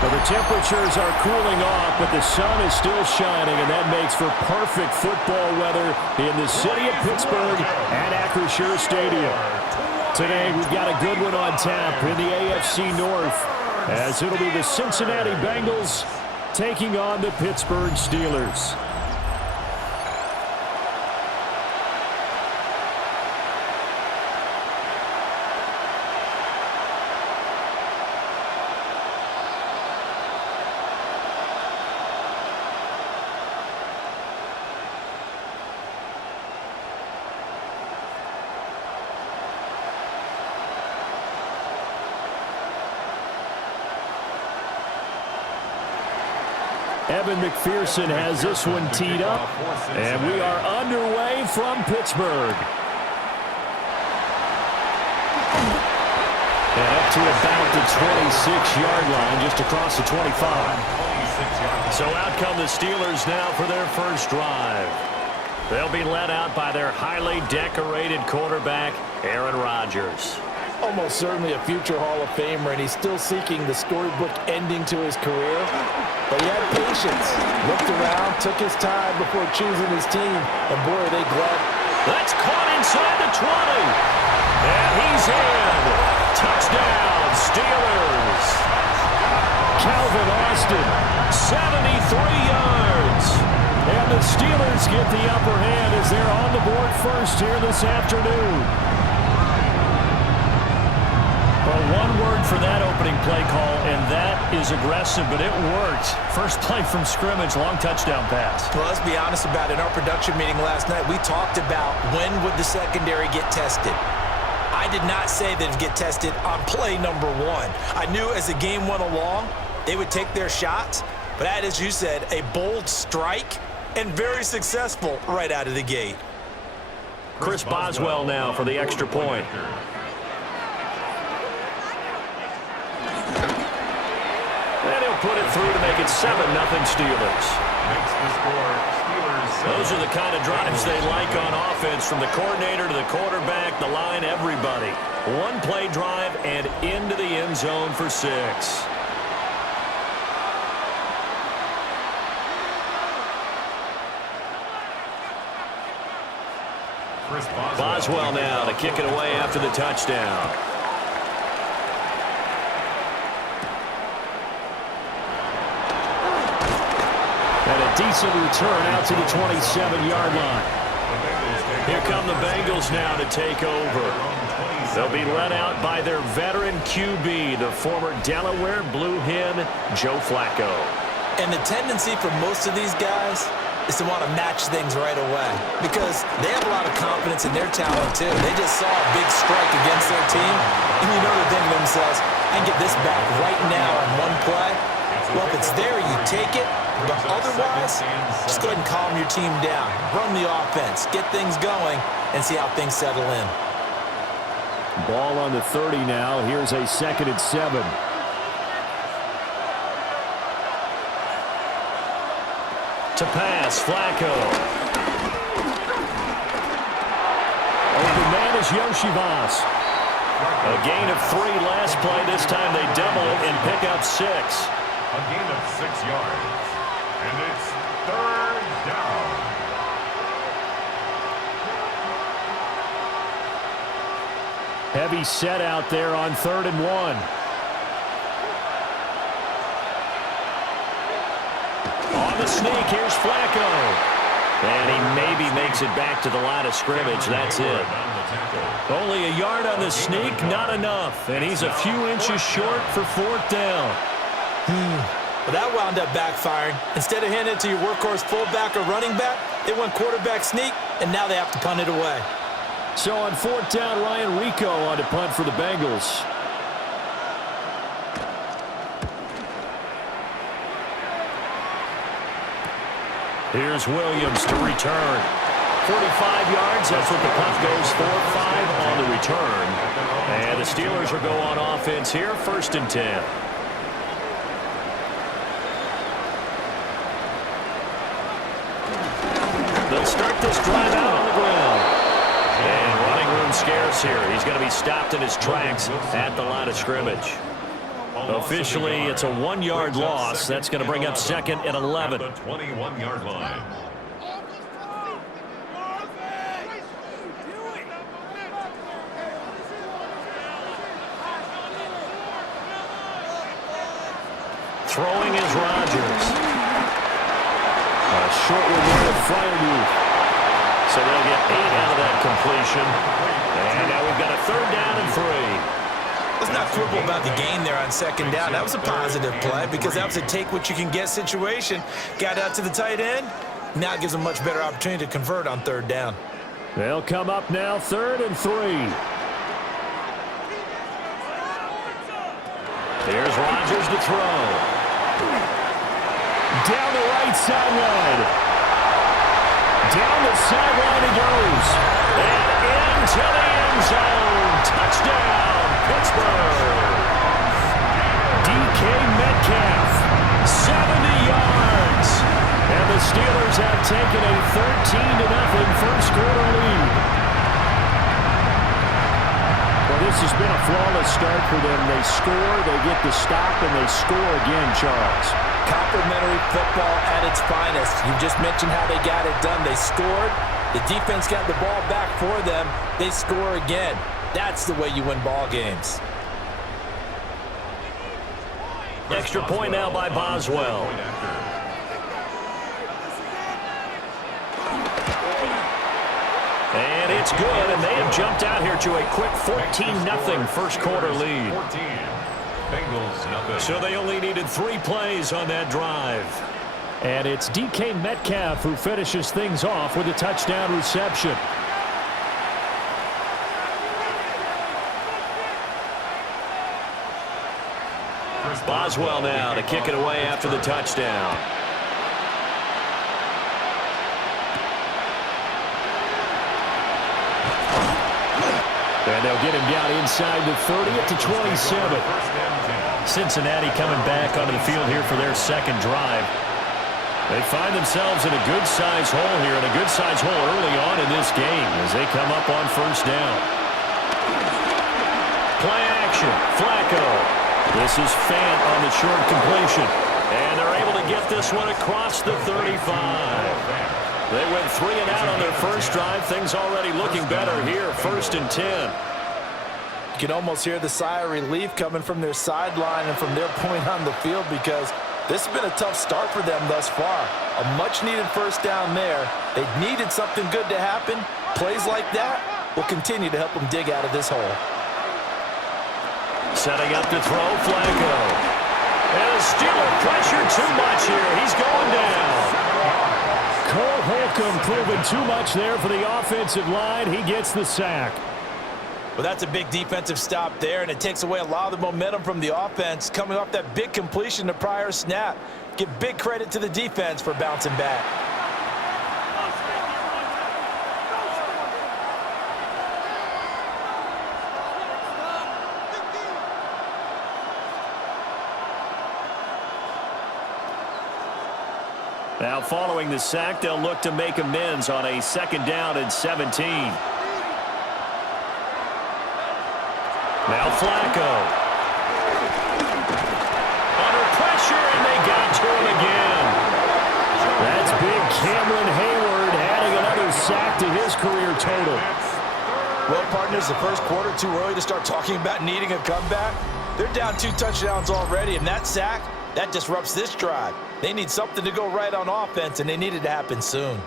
Well, the temperatures are cooling off, but the sun is still shining, and that makes for perfect football weather in the city of Pittsburgh at Acrisure Stadium. Today, we've got a good one on tap in the AFC North, as it'll be the Cincinnati Bengals taking on the Pittsburgh Steelers. Evan McPherson has this one teed up, and we are underway from Pittsburgh. And up to about the 26-yard line, just across the 25. So out come the Steelers now for their first drive. They'll be led out by their highly decorated quarterback, Aaron Rodgers. Almost certainly a future Hall of Famer, and he's still seeking the storybook ending to his career. But he had patience, looked around, took his time before choosing his team, and boy, are they glad. That's caught inside the 20. And he's in. Touchdown, Steelers. Calvin Austin, 73 yards. And the Steelers get the upper hand as they're on the board first here this afternoon. Well, one word for that opening play call, and that is aggressive, but it worked. First play from scrimmage, long touchdown pass. Well, let's be honest about it. In our production meeting last night, we talked about when would the secondary get tested. I did not say that it would get tested on play number one. I knew as the game went along, they would take their shots, but that, as you said, a bold strike and very successful right out of the gate. Chris Boswell now for the extra point. And he'll put it through to make it 7-0 Steelers. Those are the kind of drives they like on offense, from the coordinator to the quarterback, the line, everybody. One play drive and into the end zone for 6. Boswell now to kick it away after the touchdown. And a decent return out to the 27-yard line. Here come the Bengals now to take over. They'll be led out by their veteran QB, the former Delaware Blue Hen, Joe Flacco. And the tendency for most of these guys is to want to match things right away, because they have a lot of confidence in their talent too. They just saw a big strike against their team, and you know they're thinking to themselves, I can get this back right now in one play. Well, if it's there, you take it. But otherwise, just go ahead and calm your team down. Run the offense, get things going, and see how things settle in. Ball on the 30 now. Here's a 2nd and 7. To pass, Flacco. Open man is Yoshivas. A gain of 3 last play. This time they double it and pick up 6. A gain of 6 yards. And it's 3rd down. Heavy set out there on 3rd and 1. On the sneak, here's Flacco. And he maybe makes it back to the line of scrimmage. That's it. Only a yard on the sneak, not enough. And he's a few inches short for 4th down. But that wound up backfiring. Instead of handing it to your workhorse fullback or running back, they went quarterback sneak, and now they have to punt it away. So on 4th down, Ryan Rico on to punt for the Bengals. Here's Williams to return. 45 yards, that's what the punt goes for. 5 on the return. And the Steelers will go on offense here, 1st and 10. They'll start this drive out on the ground. And running room scarce here. He's going to be stopped in his tracks at the line of scrimmage. Officially, it's a 1-yard loss. That's going to bring up second and 11. At the 21-yard line. Throwing is Rodgers. A short one there with Fryermuth. So they'll get 8 out of that completion. And now we've got a 3rd down and 3. Let's not quibble about the gain there on 2nd down. That was a positive play because that was a take-what-you-can-get situation. Got out to the tight end. Now it gives them a much better opportunity to convert on 3rd down. They'll come up now 3rd and 3. Here's Rodgers to throw. Down the right sideline. Down the sideline he goes. And into the end zone. Touchdown, Pittsburgh. DK Metcalf, 70 yards. And the Steelers have taken a 13-0 first quarter lead. Well, this has been a flawless start for them. They score, they get the stop, and they score again, Charles. Complimentary football at its finest. You just mentioned how they got it done. They scored. The defense got the ball back for them. They score again. That's the way you win ball games. Extra point now by Boswell. And it's good, and they have jumped out here to a quick 14-0 first quarter lead. 14. Bengals nothing. So they only needed 3 plays on that drive. And it's DK Metcalf who finishes things off with a touchdown reception. Boswell now to kick it away after the touchdown. And they'll get him down inside the 30 to 27. Cincinnati coming back onto the field here for their 2nd drive. They find themselves in a good-sized hole here, and a good-sized hole early on in this game as they come up on 1st down. Play action, Flacco. This is Fant on the short completion. And they're able to get this one across the 35. They went 3 and out on their first drive. Things already looking better here, 1st and 10. You can almost hear the sigh of relief coming from their sideline and from their point on the field because this has been a tough start for them thus far. A much-needed 1st down there. They needed something good to happen. Plays like that will continue to help them dig out of this hole. Setting up to throw, Flacco. And a Steeler pressure too much here. He's going down. Cole Holcomb proving too much there for the offensive line. He gets the sack. Well, that's a big defensive stop there, and it takes away a lot of the momentum from the offense coming off that big completion the prior snap. Give big credit to the defense for bouncing back. Now following the sack, they'll look to make amends on a 2nd down and 17. Now Flacco. Under pressure, and they got to him again. That's big Cameron Hayward adding another sack to his career total. Well, partners, the first quarter too early to start talking about needing a comeback. They're down 2 touchdowns already, and that sack, that disrupts this drive. They need something to go right on offense, and they need it to happen soon.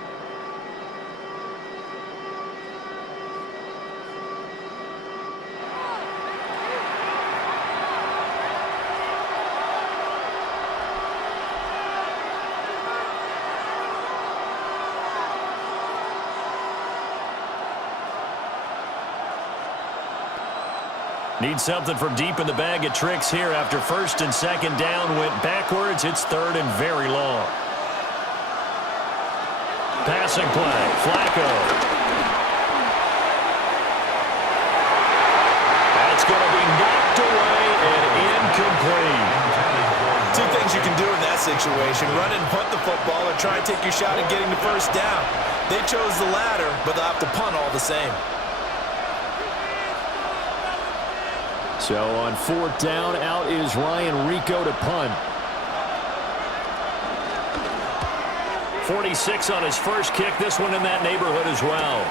Need something from deep in the bag of tricks here after 1st and 2nd down went backwards. It's 3rd and very long. Passing play, Flacco. That's going to be knocked away and incomplete. 2 things you can do in that situation: run and punt the football, or try and take your shot at getting the 1st down. They chose the latter, but they'll have to punt all the same. So on 4th down, out is Ryan Rico to punt. 46 on his first kick. This one in that neighborhood as well.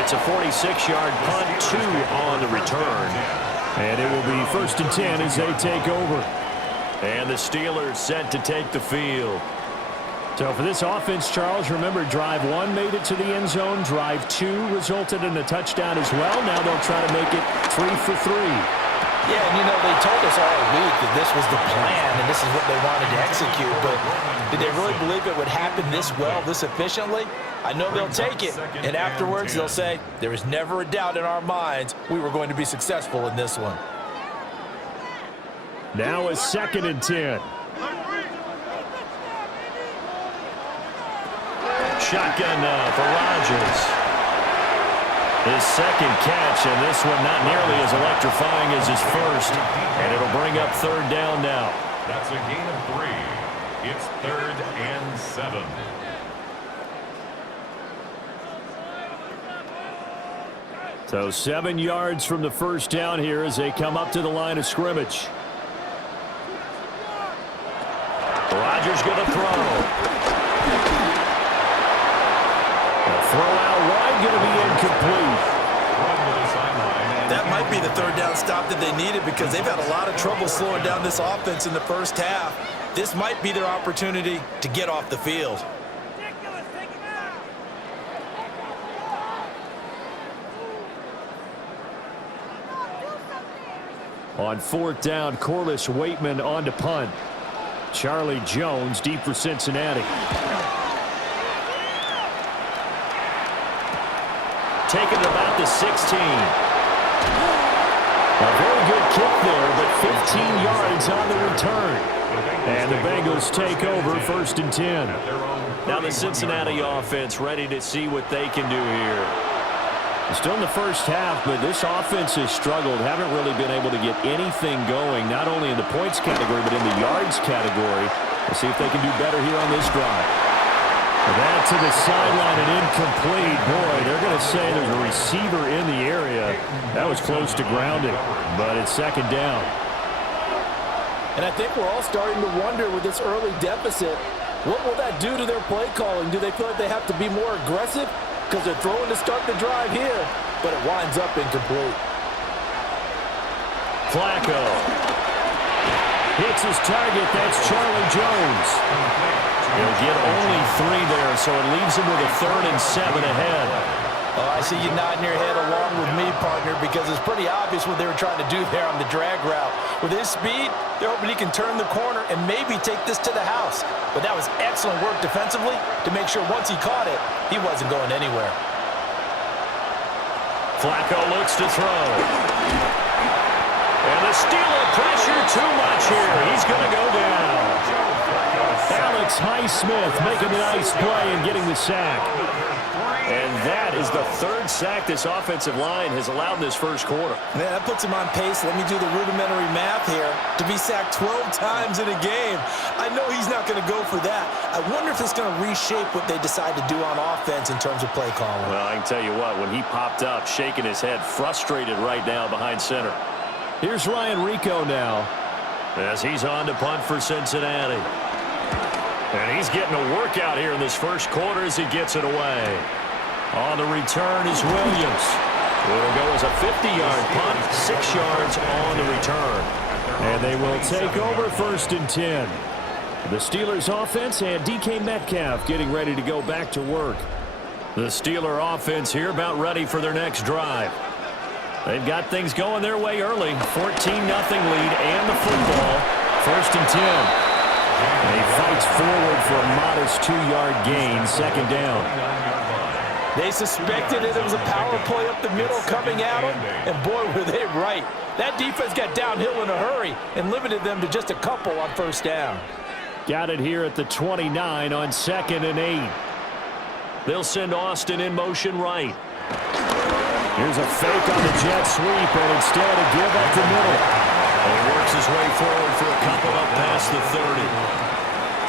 It's a 46-yard punt, 2 on the return. And it will be 1st and 10 as they take over. And the Steelers set to take the field. So for this offense, Charles, remember, drive 1 made it to the end zone. Drive 2 resulted in a touchdown as well. Now they'll try to make it 3 for 3. Yeah, and you know, they told us all week that this was the plan and this is what they wanted to execute, but did they really believe it would happen this well, this efficiently? I know they'll take it, and afterwards they'll say, there was never a doubt in our minds we were going to be successful in this one. Now a 2nd and 10. Shotgun now for Rodgers. His second catch, and this one not nearly as electrifying as his first. And it'll bring up 3rd down now. That's a gain of 3. It's 3rd and 7. So 7 yards from the first down here as they come up to the line of scrimmage. Rodgers going to throw. Throw out wide, going to be incomplete. That might be the 3rd down stop that they needed because they've had a lot of trouble slowing down this offense in the first half. This might be their opportunity to get off the field. On 4th down, Corliss Waitman on to punt. Charlie Jones deep for Cincinnati. Taken about the 16. A very good kick there, but 15 yards on the return. And the Bengals take over 1st and 10. Now the Cincinnati offense ready to see what they can do here. Still in the first half, but this offense has struggled. Haven't really been able to get anything going, not only in the points category, but in the yards category. We'll see if they can do better here on this drive. That to the sideline and incomplete. Boy, they're going to say there's a receiver in the area. That was close to grounding, but it's 2nd down. And I think we're all starting to wonder with this early deficit, what will that do to their play calling? Do they feel like they have to be more aggressive? Because they're throwing to start the drive here, but it winds up incomplete. Flacco hits his target. That's Charlie Jones. He'll get only 3 there, so it leaves him with a 3rd and 7 ahead. Oh, I see you nodding your head along with me, partner, because it's pretty obvious what they were trying to do there on the drag route. With his speed, they're hoping he can turn the corner and maybe take this to the house. But that was excellent work defensively to make sure once he caught it, he wasn't going anywhere. Flacco looks to throw. And the Steeler pressure too much here. He's going to go down. Alex Highsmith making a nice play and getting the sack. And that is the 3rd sack this offensive line has allowed in this first quarter. Man, that puts him on pace. Let me do the rudimentary math here. To be sacked 12 times in a game. I know he's not going to go for that. I wonder if it's going to reshape what they decide to do on offense in terms of play calling. Well, I can tell you what, when he popped up, shaking his head, frustrated right now behind center. Here's Ryan Rico now as he's on to punt for Cincinnati. And he's getting a workout here in this first quarter as he gets it away. On the return is Williams. It'll go as a 50-yard punt, 6 yards on the return. And they will take over 1st and 10. The Steelers offense and DK Metcalf getting ready to go back to work. The Steeler offense here about ready for their next drive. They've got things going their way early. 14-0 lead and the football. 1st and 10. And he fights forward for a modest 2-yard gain, 2nd down. They suspected that it was a power play up the middle coming at them, and boy, were they right. That defense got downhill in a hurry and limited them to just a couple on 1st down. Got it here at the 29 on 2nd and 8. They'll send Austin in motion right. Here's a fake on the jet sweep, and instead a give up the middle. He works his way forward for a couple up past the 30.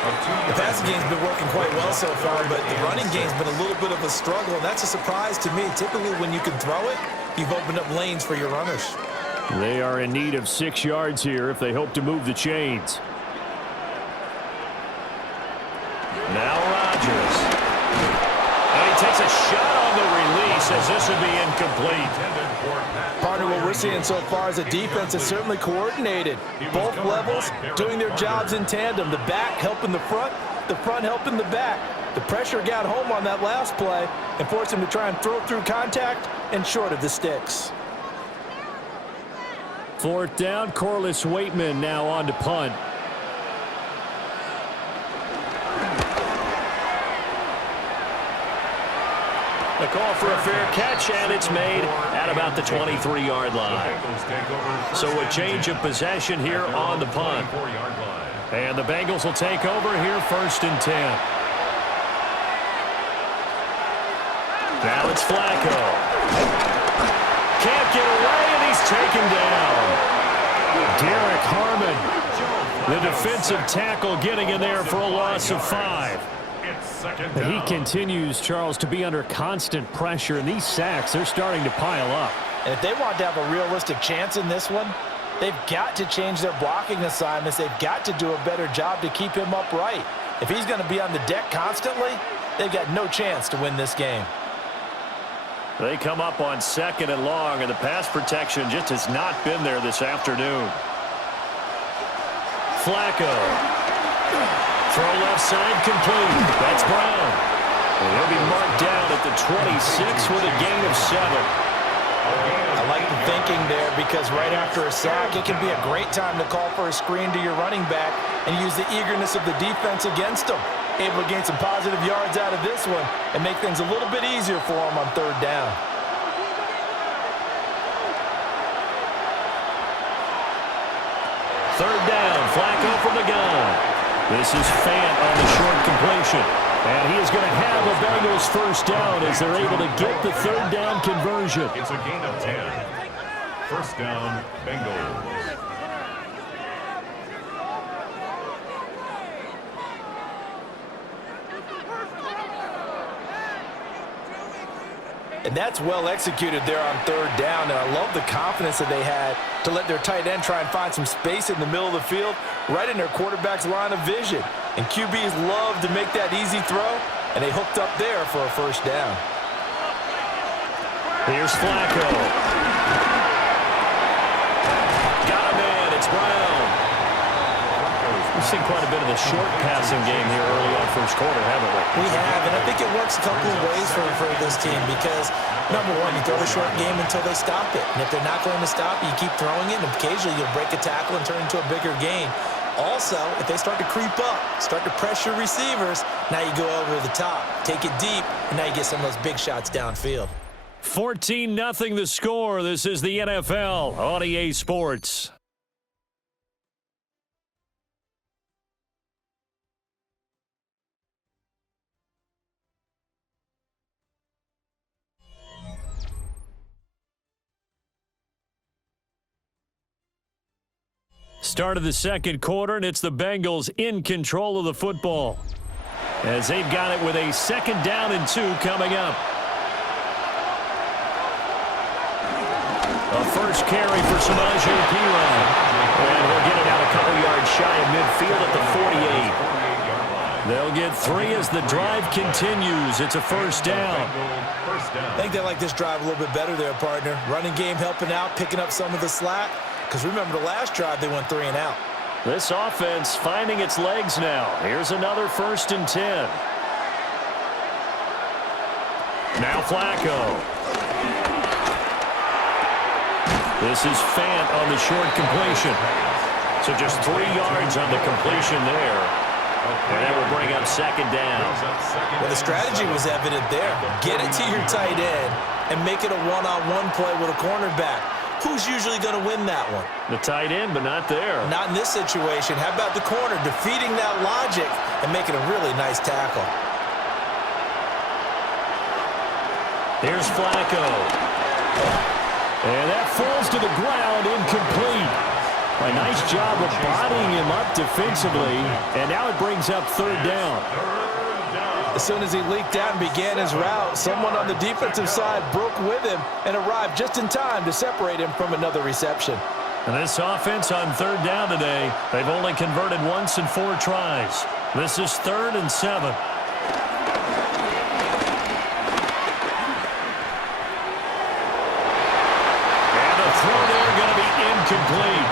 The passing game's been working quite well so far, but the running game's been a little bit of a struggle, and that's a surprise to me. Typically, when you can throw it, you've opened up lanes for your runners. They are in need of 6 yards here if they hope to move the chains. Now Rodgers. And he takes a shot on the release as this would be incomplete. Partner, what we're seeing so far is a defense that's certainly coordinated. Both levels doing their jobs in tandem. The back helping the front helping the back. The pressure got home on that last play and forced him to try and throw through contact and short of the sticks. 4th down, Corliss Waitman now on to punt. The call for a fair catch, and it's made at about the 23-yard line. So a change of possession here on the punt. And the Bengals will take over here 1st and 10. Now it's Flacco. Can't get away, and he's taken down. Derek Harmon, the defensive tackle, getting in there for a loss of 5. He continues, Charles, to be under constant pressure, and these sacks, they're starting to pile up. And if they want to have a realistic chance in this one, they've got to change their blocking assignments. They've got to do a better job to keep him upright. If he's going to be on the deck constantly, they've got no chance to win this game. They come up on 2nd and long, and the pass protection just has not been there this afternoon. Flacco. Throw left side complete. That's Brown. And he'll be marked down at the 26 with a gain of 7. I like the thinking there because right after a sack, it can be a great time to call for a screen to your running back and use the eagerness of the defense against them. Able to gain some positive yards out of this one and make things a little bit easier for them on 3rd down. Third down, Flacco from the gun. This is Fant on the short completion. And he is going to have a Bengals 1st down as they're able to get the 3rd down conversion. It's a gain of 10. 1st down, Bengals. And that's well executed there on 3rd down. And I love the confidence that they had to let their tight end try and find some space in the middle of the field, right in their quarterback's line of vision. And QBs love to make that easy throw, and they hooked up there for a 1st down. Here's Flacco. Got him in. It's Brown. We've seen quite a bit of the short passing game here early on 1st quarter, haven't we? We have, and I think it works a couple of ways for this team because, number one, you throw a short game until they stop it. And if they're not going to stop it, you keep throwing it, and occasionally you'll break a tackle and turn into a bigger gain. Also, if they start to creep up, start to pressure receivers, now you go over the top, take it deep, and now you get some of those big shots downfield. 14-0 the score. This is the NFL on EA Sports. Start of the 2nd quarter, and it's the Bengals in control of the football as they've got it with a 2nd down and 2 coming up. A first carry for Samaje Perine, and he'll get it out a couple yards shy of midfield at the 48. They'll get 3 as the drive continues. It's a 1st down. I think they like this drive a little bit better there, partner. Running game helping out, picking up some of the slack. Because remember, the last drive, they went 3 and out. This offense finding its legs now. Here's another 1st and 10. Now Flacco. This is Fant on the short completion. So just 3 yards on the completion there. And that will bring up 2nd down. Well, the strategy was evident there. Get it to your tight end and make it a one-on-one play with a cornerback. Who's usually going to win that one? The tight end, but not there. Not in this situation. How about the corner defeating that logic and making a really nice tackle? Here's Flacco. And that falls to the ground, incomplete. A nice job of bodying him up defensively, and now it brings up third down. As soon as he leaked out and began his route, someone on the defensive side broke with him and arrived just in time to separate him from another reception. And this offense on third down today, they've only converted once in 4 tries. This is 3rd and 7. And the throw there going to be incomplete.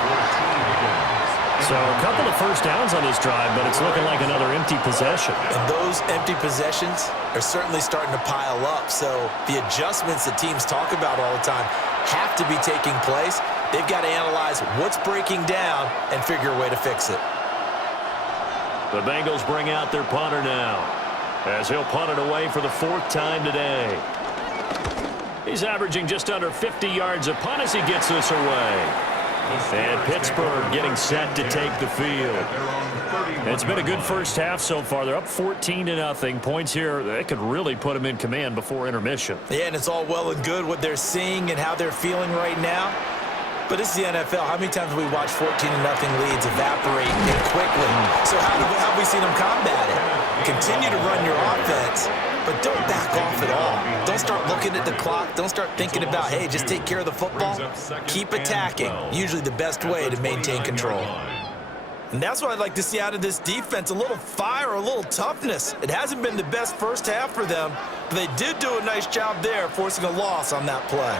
So a couple of first downs on this drive, but it's looking like another empty possession. And those empty possessions are certainly starting to pile up. So the adjustments that teams talk about all the time have to be taking place. They've got to analyze what's breaking down and figure a way to fix it. The Bengals bring out their punter now, as he'll punt it away for the 4th time today. He's averaging just under 50 yards a punt as he gets this away. And Pittsburgh getting set to take the field. It's been a good first half so far. They're up 14-0. Points here, they could really put them in command before intermission. Yeah, and it's all well and good what they're seeing and how they're feeling right now. But this is the NFL. How many times have we watched 14-0 leads evaporate and quickly? So how have we seen them combat it? Continue to run your offense, but don't back off at all. Don't start looking at the clock. Don't start thinking about, hey, just take care of the football. Keep attacking. Usually the best way to maintain control. And that's what I'd like to see out of this defense, a little fire, a little toughness. It hasn't been the best first half for them, but they did do a nice job there forcing a loss on that play.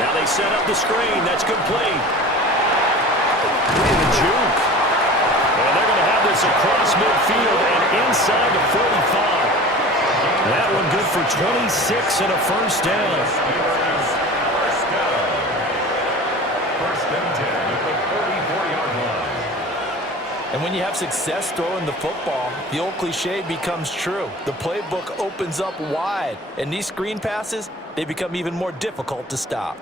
Now they set up the screen. That's complete. The juke. And they're going to have this across midfield and inside the 45. That one good for 26 and a first down. First and 10 at the 44-yard line. And when you have success throwing the football, the old cliche becomes true. The playbook opens up wide, and these screen passes, they become even more difficult to stop.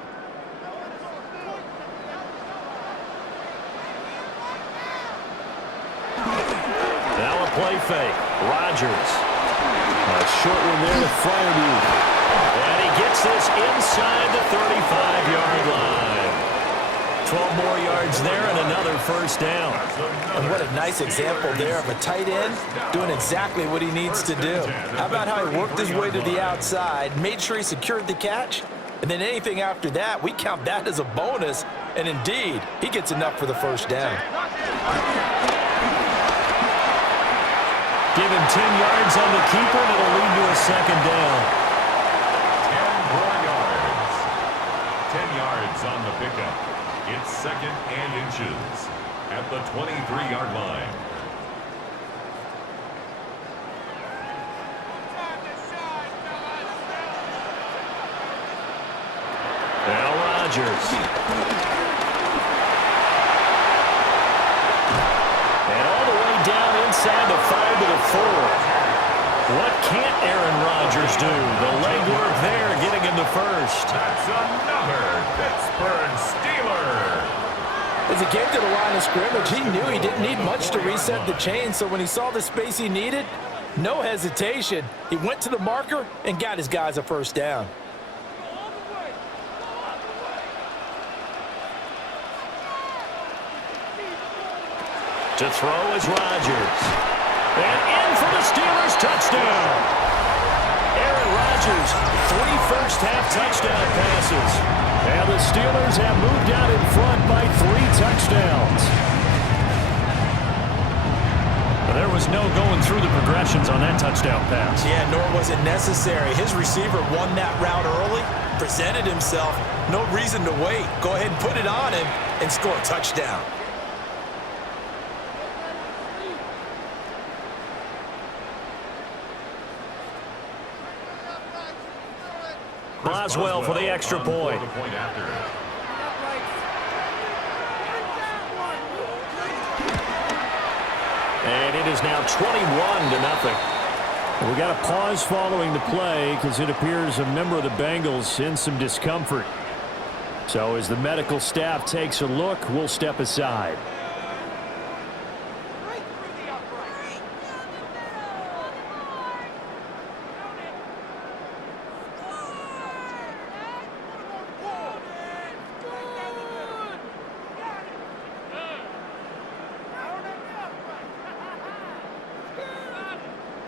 Now a play fake. Rodgers. A short one there to Fryermuth. And he gets this inside the 35-yard line. 12 more yards there and another first down. And what a nice example there of a tight end doing exactly what he needs to do. How about how he worked his way to the outside, made sure he secured the catch, and then anything after that, we count that as a bonus. And indeed, he gets enough for the first down. Give him 10 yards on the keeper, and it'll lead to a second down. 10 more yards. 10 yards on the pickup. It's 2nd and inches at the 23-yard line. Now Rodgers. And all the way down inside the 5 to the 4. What can't Aaron Rodgers do? The legwork there getting him the first. That's another Pittsburgh Steeler. As he came to the line of scrimmage, he knew he didn't need much to reset the chain, so when he saw the space he needed, no hesitation. He went to the marker and got his guys a first down. To throw is Rodgers. And in for the Steelers touchdown. Aaron Rodgers, 3 first-half touchdown passes. And the Steelers have moved out in front by 3 touchdowns. There was no going through the progressions on that touchdown pass. Yeah, nor was it necessary. His receiver won that route early, presented himself, no reason to wait. Go ahead and put it on him and score a touchdown. Boswell for the extra point. And it is now 21-0. We got a pause following the play because it appears a member of the Bengals in some discomfort. So as the medical staff takes a look, we'll step aside.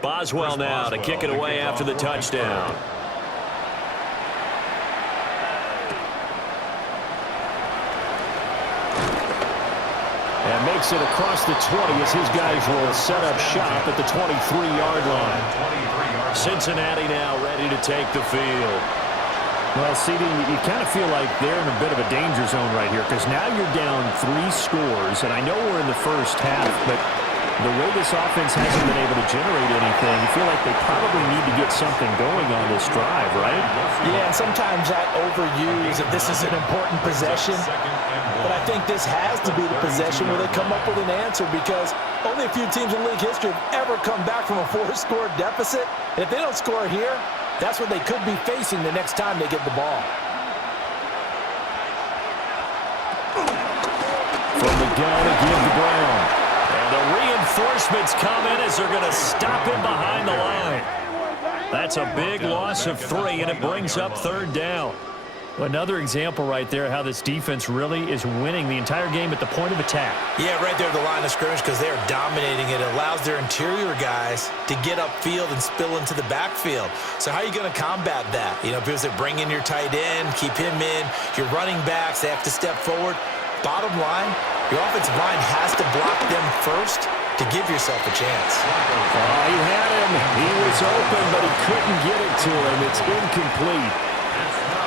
Boswell now to kick it away after the touchdown. And makes it across the 20 as his guys will set up shop at the 23-yard line. Cincinnati now ready to take the field. Well, CD, you kind of feel like they're in a bit of a danger zone right here because now you're down 3 scores, and I know we're in the first half, but the way this offense hasn't been able to generate anything, you feel like they probably need to get something going on this drive, right? Yeah, and sometimes I overuse if this is an important possession, but I think this has to be the possession where they come up with an answer because only a few teams in league history have ever come back from a 4-score deficit. And if they don't score here, that's what they could be facing the next time they get the ball. From the gun again to Brown. And the reinforcements come in as they're going to stop him behind the line. That's a big loss of 3, and it brings up 3rd down. Another example right there how this defense really is winning the entire game at the point of attack. Yeah, right there at the line of scrimmage because they are dominating it. It allows their interior guys to get upfield and spill into the backfield. So how are you going to combat that? You know, because they bring in your tight end, keep him in. Your running backs, they have to step forward. Bottom line, your offensive line has to block them first to give yourself a chance. Oh, he had him. He was open, but he couldn't get it to him. It's incomplete.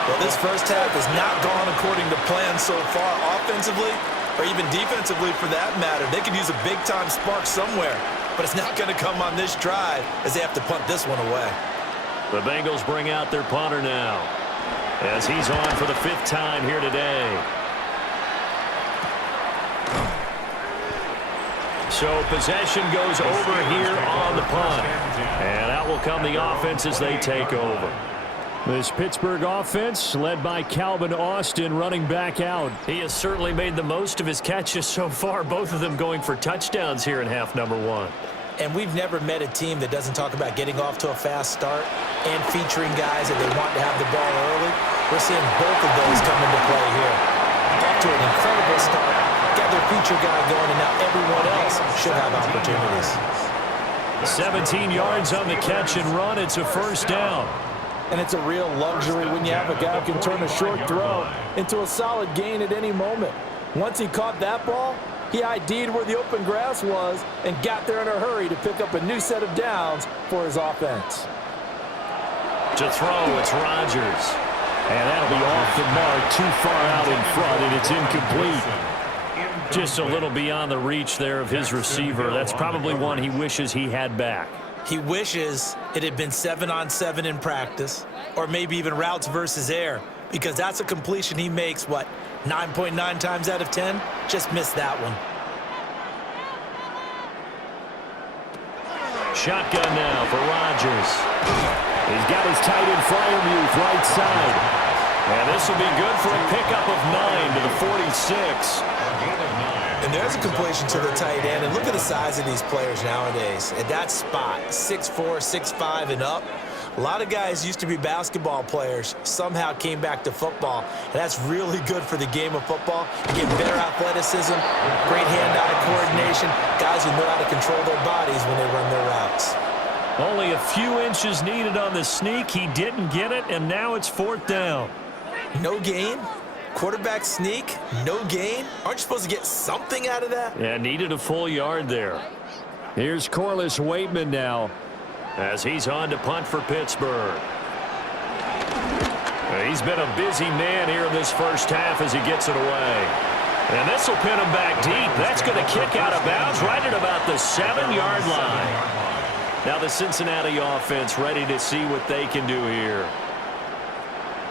Well, this first half has not gone according to plan so far offensively or even defensively for that matter. They could use a big-time spark somewhere, but it's not going to come on this drive as they have to punt this one away. The Bengals bring out their punter now as he's on for the 5th time here today. So possession goes over here on the punt. And out will come the offense as they take over. This Pittsburgh offense led by Calvin Austin running back out. He has certainly made the most of his catches so far, both of them going for touchdowns here in half number 1. And we've never met a team that doesn't talk about getting off to a fast start and featuring guys that they want to have the ball early. We're seeing both of those come into play here. Off to an incredible start, got their feature guy going, and now everyone else should have opportunities. 17 yards on the catch and run. It's a 1st down. And it's a real luxury when you have a guy who can turn a short throw into a solid gain at any moment. Once he caught that ball, he ID'd where the open grass was and got there in a hurry to pick up a new set of downs for his offense. To throw, it's Rodgers. And that'll be off the mark, too far out in front, and it's incomplete. Just a little beyond the reach there of his receiver. That's probably one he wishes he had back. He wishes it had been 7-on-7 in practice or maybe even routes versus air because that's a completion he makes, 9.9 times out of 10? Just missed that one. Shotgun now for Rodgers. He's got his tight end Freiermuth right side. And this will be good for a pickup of 9 to the 46. And there's a completion to the tight end. And look at the size of these players nowadays. At that spot, 6'4", 6'5", and up. A lot of guys used to be basketball players, somehow came back to football. And that's really good for the game of football. You get better athleticism, great hand-eye coordination, guys who know how to control their bodies when they run their routes. Only a few inches needed on the sneak. He didn't get it, and now it's 4th down. No gain? Quarterback sneak? No gain? Aren't you supposed to get something out of that? Yeah, needed a full yard there. Here's Corliss Waitman now as he's on to punt for Pittsburgh. He's been a busy man here in this first half as he gets it away. And this will pin him back deep. That's going to kick out of bounds right at about the 7-yard line. Now the Cincinnati offense ready to see what they can do here.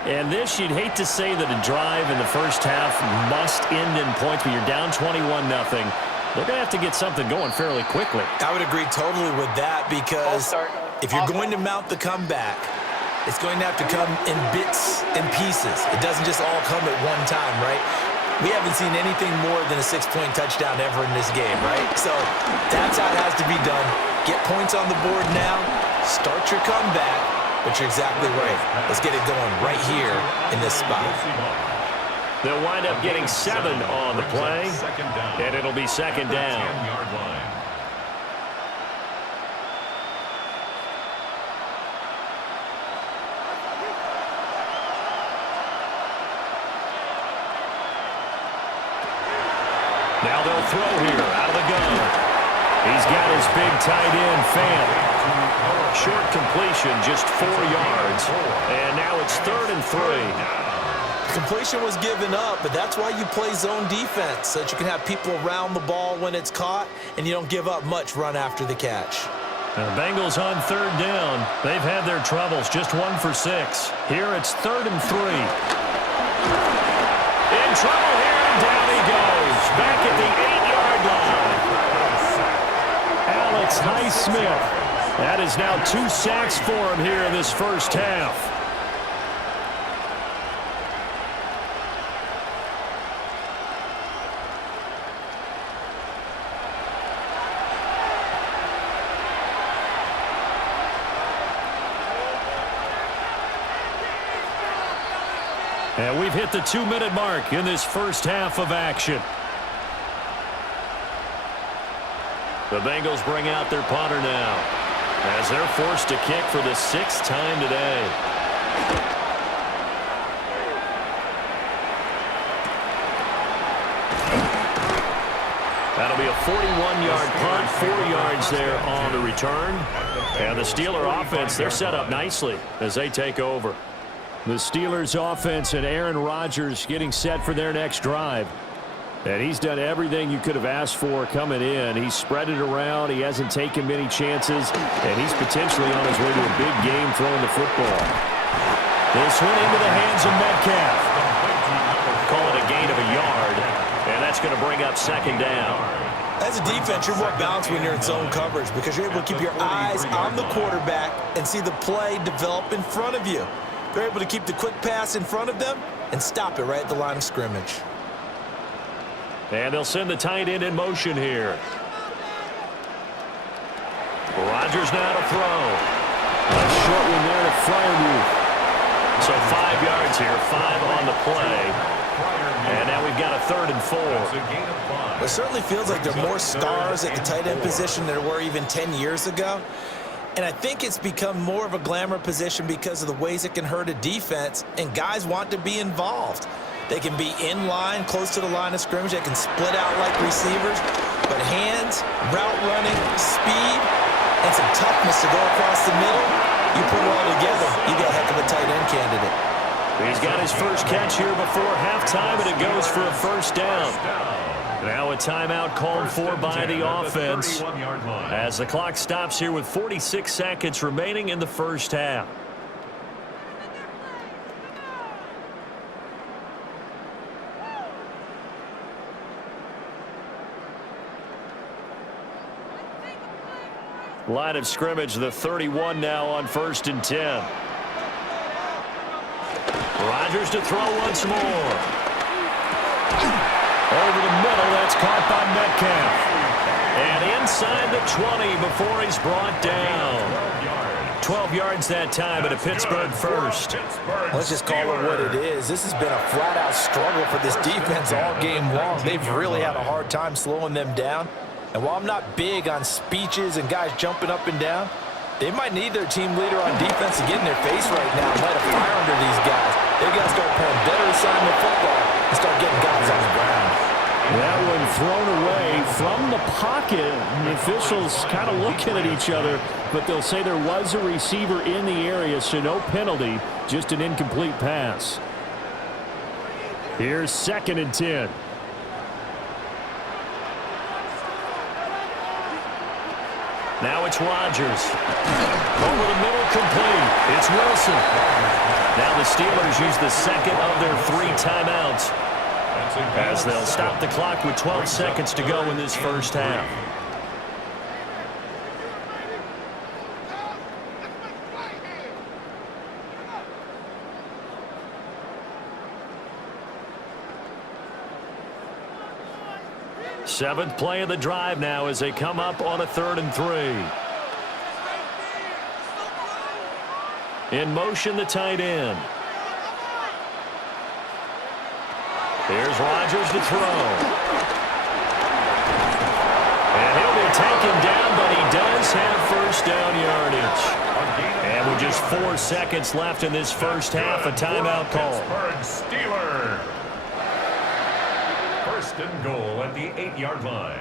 And this, you'd hate to say that a drive in the first half must end in points, but you're down 21-0. They're going to have to get something going fairly quickly. I would agree totally with that because if you're going to mount the comeback, it's going to have to come in bits and pieces. It doesn't just all come at one time, right? We haven't seen anything more than a 6-point touchdown ever in this game, right? So that's how it has to be done. Get points on the board now, start your comeback. But you're exactly right. Let's get it going right here in this spot. They'll wind up getting 7 on the play, and it'll be 2nd down. Now they'll throw here out of the gun. He's got his big tight end, Fant. Short completion, just 4 yards. And now it's 3rd and 3. Completion was given up, but that's why you play zone defense, so that you can have people around the ball when it's caught, and you don't give up much run after the catch. The Bengals on 3rd down. They've had their troubles, just 1 for 6. Here it's 3rd and 3. In trouble here, and down he goes. Back at the 8-yard line. Alex Highsmith. That is now 2 sacks for him here in this first half. And we've hit the 2-minute mark in this first half of action. The Bengals bring out their punter now, as they're forced to kick for the 6th time today. That'll be a 41-yard punt, 4 yards there on the return. And the Steeler offense, they're set up nicely as they take over. The Steelers offense and Aaron Rodgers getting set for their next drive. And he's done everything you could have asked for coming in. He's spread it around. He hasn't taken many chances. And he's potentially on his way to a big game throwing the football. This went into the hands of Metcalf. Call it a gain of a yard. And that's going to bring up 2nd down. As a defense, you're more balanced when you're in zone coverage because you're able to keep your eyes on the quarterback and see the play develop in front of you. They're able to keep the quick pass in front of them and stop it right at the line of scrimmage. And they'll send the tight end in motion here. Rodgers now to throw. A short one there to Freiermuth. So 5 yards here, 5 on the play. And now we've got a 3rd and 4. It certainly feels like there are more stars at the tight end position than there were even 10 years ago. And I think it's become more of a glamour position because of the ways it can hurt a defense, and guys want to be involved. They can be in line, close to the line of scrimmage. They can split out like receivers. But hands, route running, speed, and some toughness to go across the middle, you put it all together, you got a heck of a tight end candidate. He's got his first catch here before halftime, and it goes for a 1st down. Now a timeout called for by the offense as the clock stops here with 46 seconds remaining in the first half. Line of scrimmage, the 31 now on 1st and 10. Rodgers to throw once more. Over the middle, that's caught by Metcalf. And inside the 20 before he's brought down. 12 yards that time, and a Pittsburgh first. Let's just call it what it is. This has been a flat-out struggle for this defense all game long. They've really had a hard time slowing them down. And while I'm not big on speeches and guys jumping up and down, they might need their team leader on defense to get in their face right now and light a fire under these guys. They've got to start playing better assignment football and start getting guys on the ground. That one thrown away from the pocket. The officials kind of looking at each other, but they'll say there was a receiver in the area, so no penalty, just an incomplete pass. Here's 2nd and 10. Now it's Rodgers. Over the middle, complete. It's Wilson. Now the Steelers use the 2nd of their 3 timeouts, as they'll stop the clock with 12 seconds to go in this first half. Seventh play of the drive now as they come up on a 3rd and 3. In motion, the tight end. Here's Rodgers to throw. And he'll be taken down, but he does have 1st down yardage. And with just 4 seconds left in this first half, a timeout call. First and goal at the 8-yard line.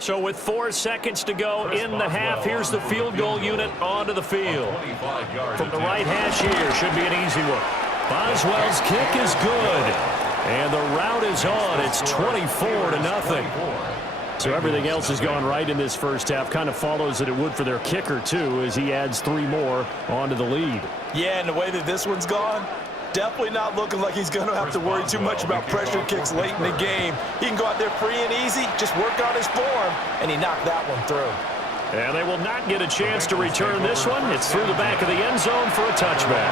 So with 4 seconds to go in the half, here's the field goal unit onto the field. From the right hash here, should be an easy one. Boswell's kick is good. And the route is on. It's 24-0. So everything else has gone right in this first half. Kind of follows that it would for their kicker, too, as he adds 3 more onto the lead. Yeah, and the way that this one's gone, definitely not looking like he's going to have to worry too much about pressure kicks late in the game. He can go out there free and easy, just work on his form, and he knocked that one through. And they will not get a chance to return this one. It's through the back of the end zone for a touchback.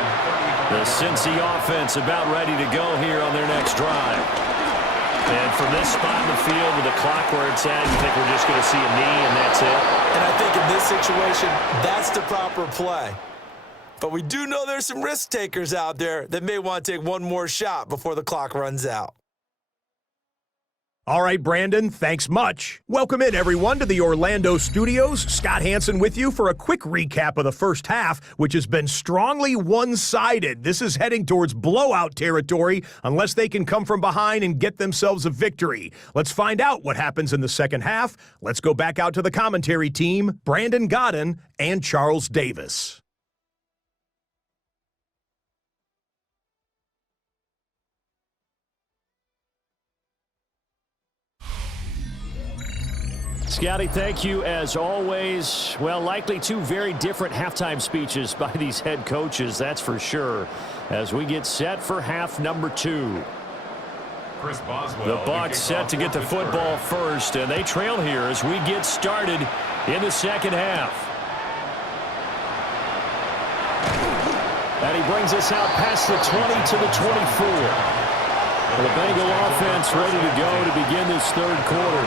The Cincy offense about ready to go here on their next drive. And from this spot in the field with the clock where it's at, you think we're just going to see a knee and that's it? And I think in this situation, that's the proper play. But we do know there's some risk takers out there that may want to take one more shot before the clock runs out. All right, Brandon, thanks much. Welcome in, everyone, to the Orlando studios. Scott Hansen with you for a quick recap of the first half, which has been strongly one-sided. This is heading towards blowout territory unless they can come from behind and get themselves a victory. Let's find out what happens in the second half. Let's go back out to the commentary team, Brandon Godden and Charles Davis. Scotty, thank you as always. Well, likely 2 very different halftime speeches by these head coaches, that's for sure, as we get set for half number 2. The Bucs set to get the football first, and they trail here as we get started in the second half. And he brings us out past the 20 to the 24. The Bengal offense ready to go to begin this third quarter.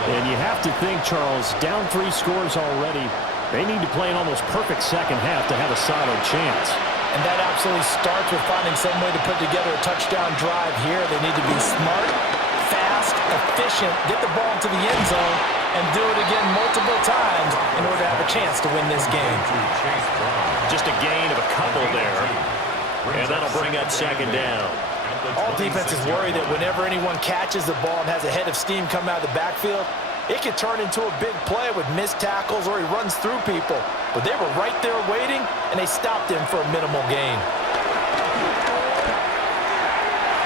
And you have to think, Charles, down 3 scores already. They need to play an almost perfect second half to have a solid chance. And that absolutely starts with finding some way to put together a touchdown drive here. They need to be smart, fast, efficient, get the ball into the end zone, and do it again multiple times in order to have a chance to win this game. Just a gain of a couple there. And that'll bring up second down. All defenses worry that whenever anyone catches the ball and has a head of steam come out of the backfield, it can turn into a big play with missed tackles or he runs through people. But they were right there waiting, and they stopped him for a minimal gain.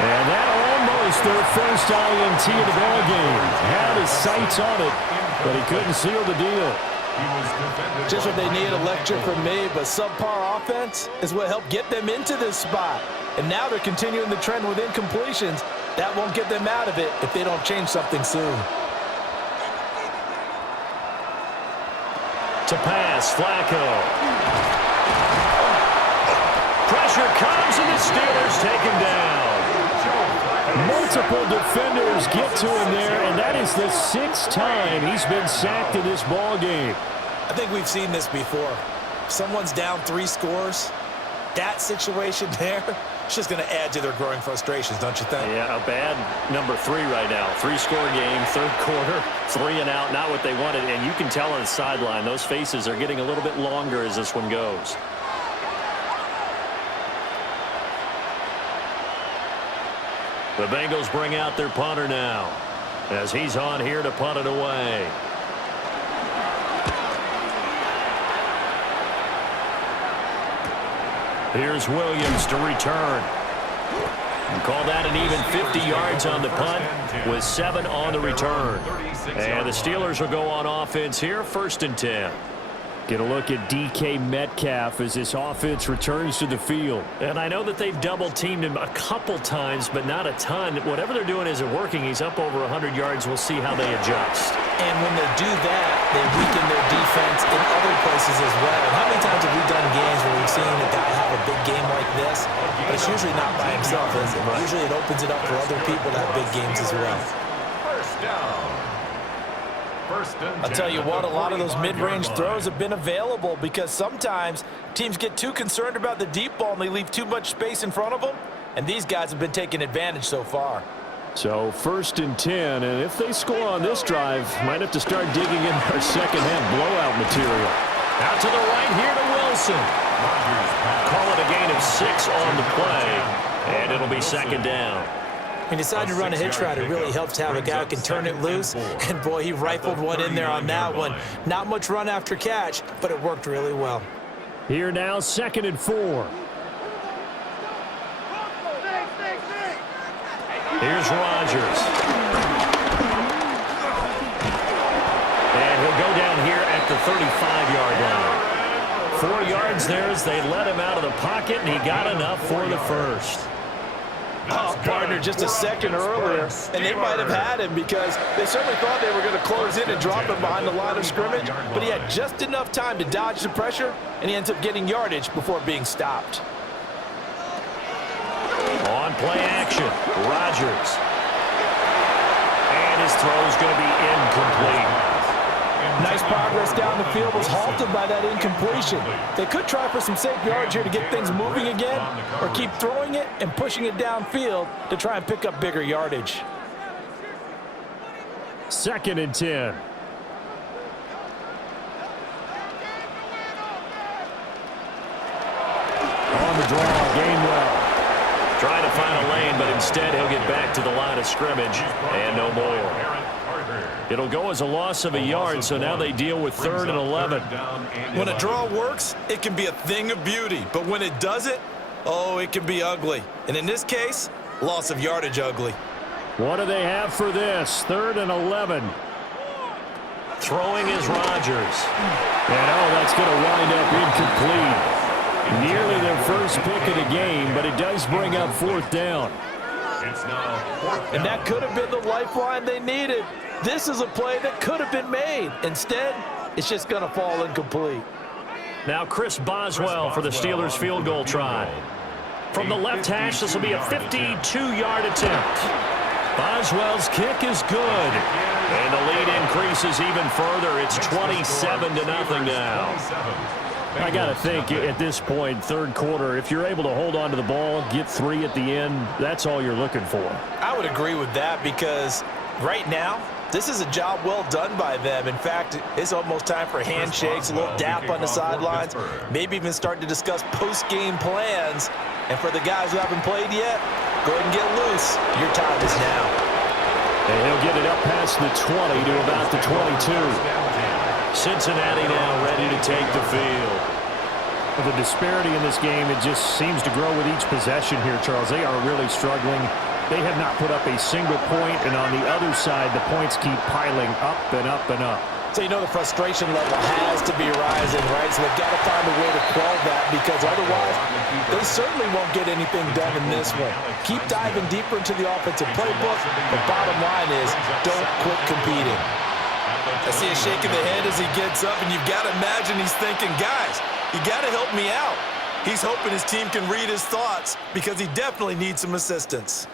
And that almost their first INT of the ball game. Had his sights on it, but he couldn't seal the deal. Just what they need, a lecture from me, but subpar offense is what helped get them into this spot. And now they're continuing the trend with incompletions. That won't get them out of it if they don't change something soon. To pass, Flacco. Pressure comes, and the Steelers take him down. Multiple defenders get to him there, and that is the 6th time he's been sacked in this ball game. I think we've seen this before. Someone's down 3 scores. That situation there, it's just going to add to their growing frustrations, don't you think? Yeah, a bad number 3 right now. 3-score game, third quarter, 3 and out, not what they wanted. And you can tell on the sideline, those faces are getting a little bit longer as this one goes. The Bengals bring out their punter now as he's on here to punt it away. Here's Williams to return. And call that an even 50 yards on the punt with 7 on the return. And the Steelers will go on offense here, 1st and 10. Get a look at DK Metcalf as this offense returns to the field. And I know that they've double-teamed him a couple times, but not a ton. Whatever they're doing isn't working. He's up over 100 yards. We'll see how they adjust. And when they do that, they weaken their defense in other places as well. And how many times have we done games where we've seen a guy have a big game like this? But it's usually not by himself, is it? Usually it opens it up for other people to have big games as well. First down. I'll tell you what, a lot of those mid-range throws have been available because sometimes teams get too concerned about the deep ball and they leave too much space in front of them, and these guys have been taking advantage so far. So 1st and 10, and if they score on this drive, might have to start digging in our second-half blowout material. Out to the right here to Wilson. Call it a gain of 6 on the play, and it'll be 2nd down. He decided to run a hitch route. It really helps to have a guy who can turn it loose. And, boy, he rifled one in there on that one. Not much run after catch, but it worked really well. Here now, 2nd and 4. Here's Rodgers. And he'll go down here at the 35-yard line. 4 yards there as they let him out of the pocket, and he got enough for the first. Oh, partner, just a second earlier, and they might have had him because they certainly thought they were going to close in and drop him behind the line of scrimmage, but he had just enough time to dodge the pressure, and he ends up getting yardage before being stopped. On play action, Rodgers. And his throw's going to be incomplete. Nice progress down the field was halted by that incompletion. They could try for some safe yards here to get things moving again, or keep throwing it and pushing it downfield to try and pick up bigger yardage. 2nd and 10. On the draw, Gainwell. Trying to find a lane, but instead he'll get back to the line of scrimmage, and no more. It'll go as a loss of a yard, so now they deal with 3rd and 11. When a draw works, it can be a thing of beauty, but when it doesn't, oh, it can be ugly. And in this case, loss of yardage ugly. What do they have for this? 3rd and 11. Throwing is Rodgers. And oh, that's going to wind up incomplete. Nearly their first pick of the game, but it does bring up 4th down. And that could have been the lifeline they needed. This is a play that could have been made. Instead, it's just going to fall incomplete. Now Chris Boswell for the Steelers field goal try. From the left hash, this will be a 52-yard attempt. Boswell's kick is good. And the lead increases even further. It's 27-0 now. I got to think at this point, 3rd quarter, if you're able to hold on to the ball, get 3 at the end, that's all you're looking for. I would agree with that because right now, this is a job well done by them. In fact, it's almost time for handshakes, a little dap on the sidelines, maybe even start to discuss post-game plans. And for the guys who haven't played yet, go ahead and get loose. Your time is now. And he'll get it up past the 20 to about the 22. Cincinnati now ready to take the field. The disparity in this game, it just seems to grow with each possession here, Charles. They are really struggling. They have not put up a single point, and on the other side, the points keep piling up and up and up. So you know the frustration level has to be rising, right? So they've got to find a way to quell that because otherwise they certainly won't get anything done in this one. Keep diving deeper into the offensive playbook. The bottom line is don't quit competing. I see a shake of the head as he gets up, and you've got to imagine he's thinking, guys, you got to help me out. He's hoping his team can read his thoughts because he definitely needs some assistance.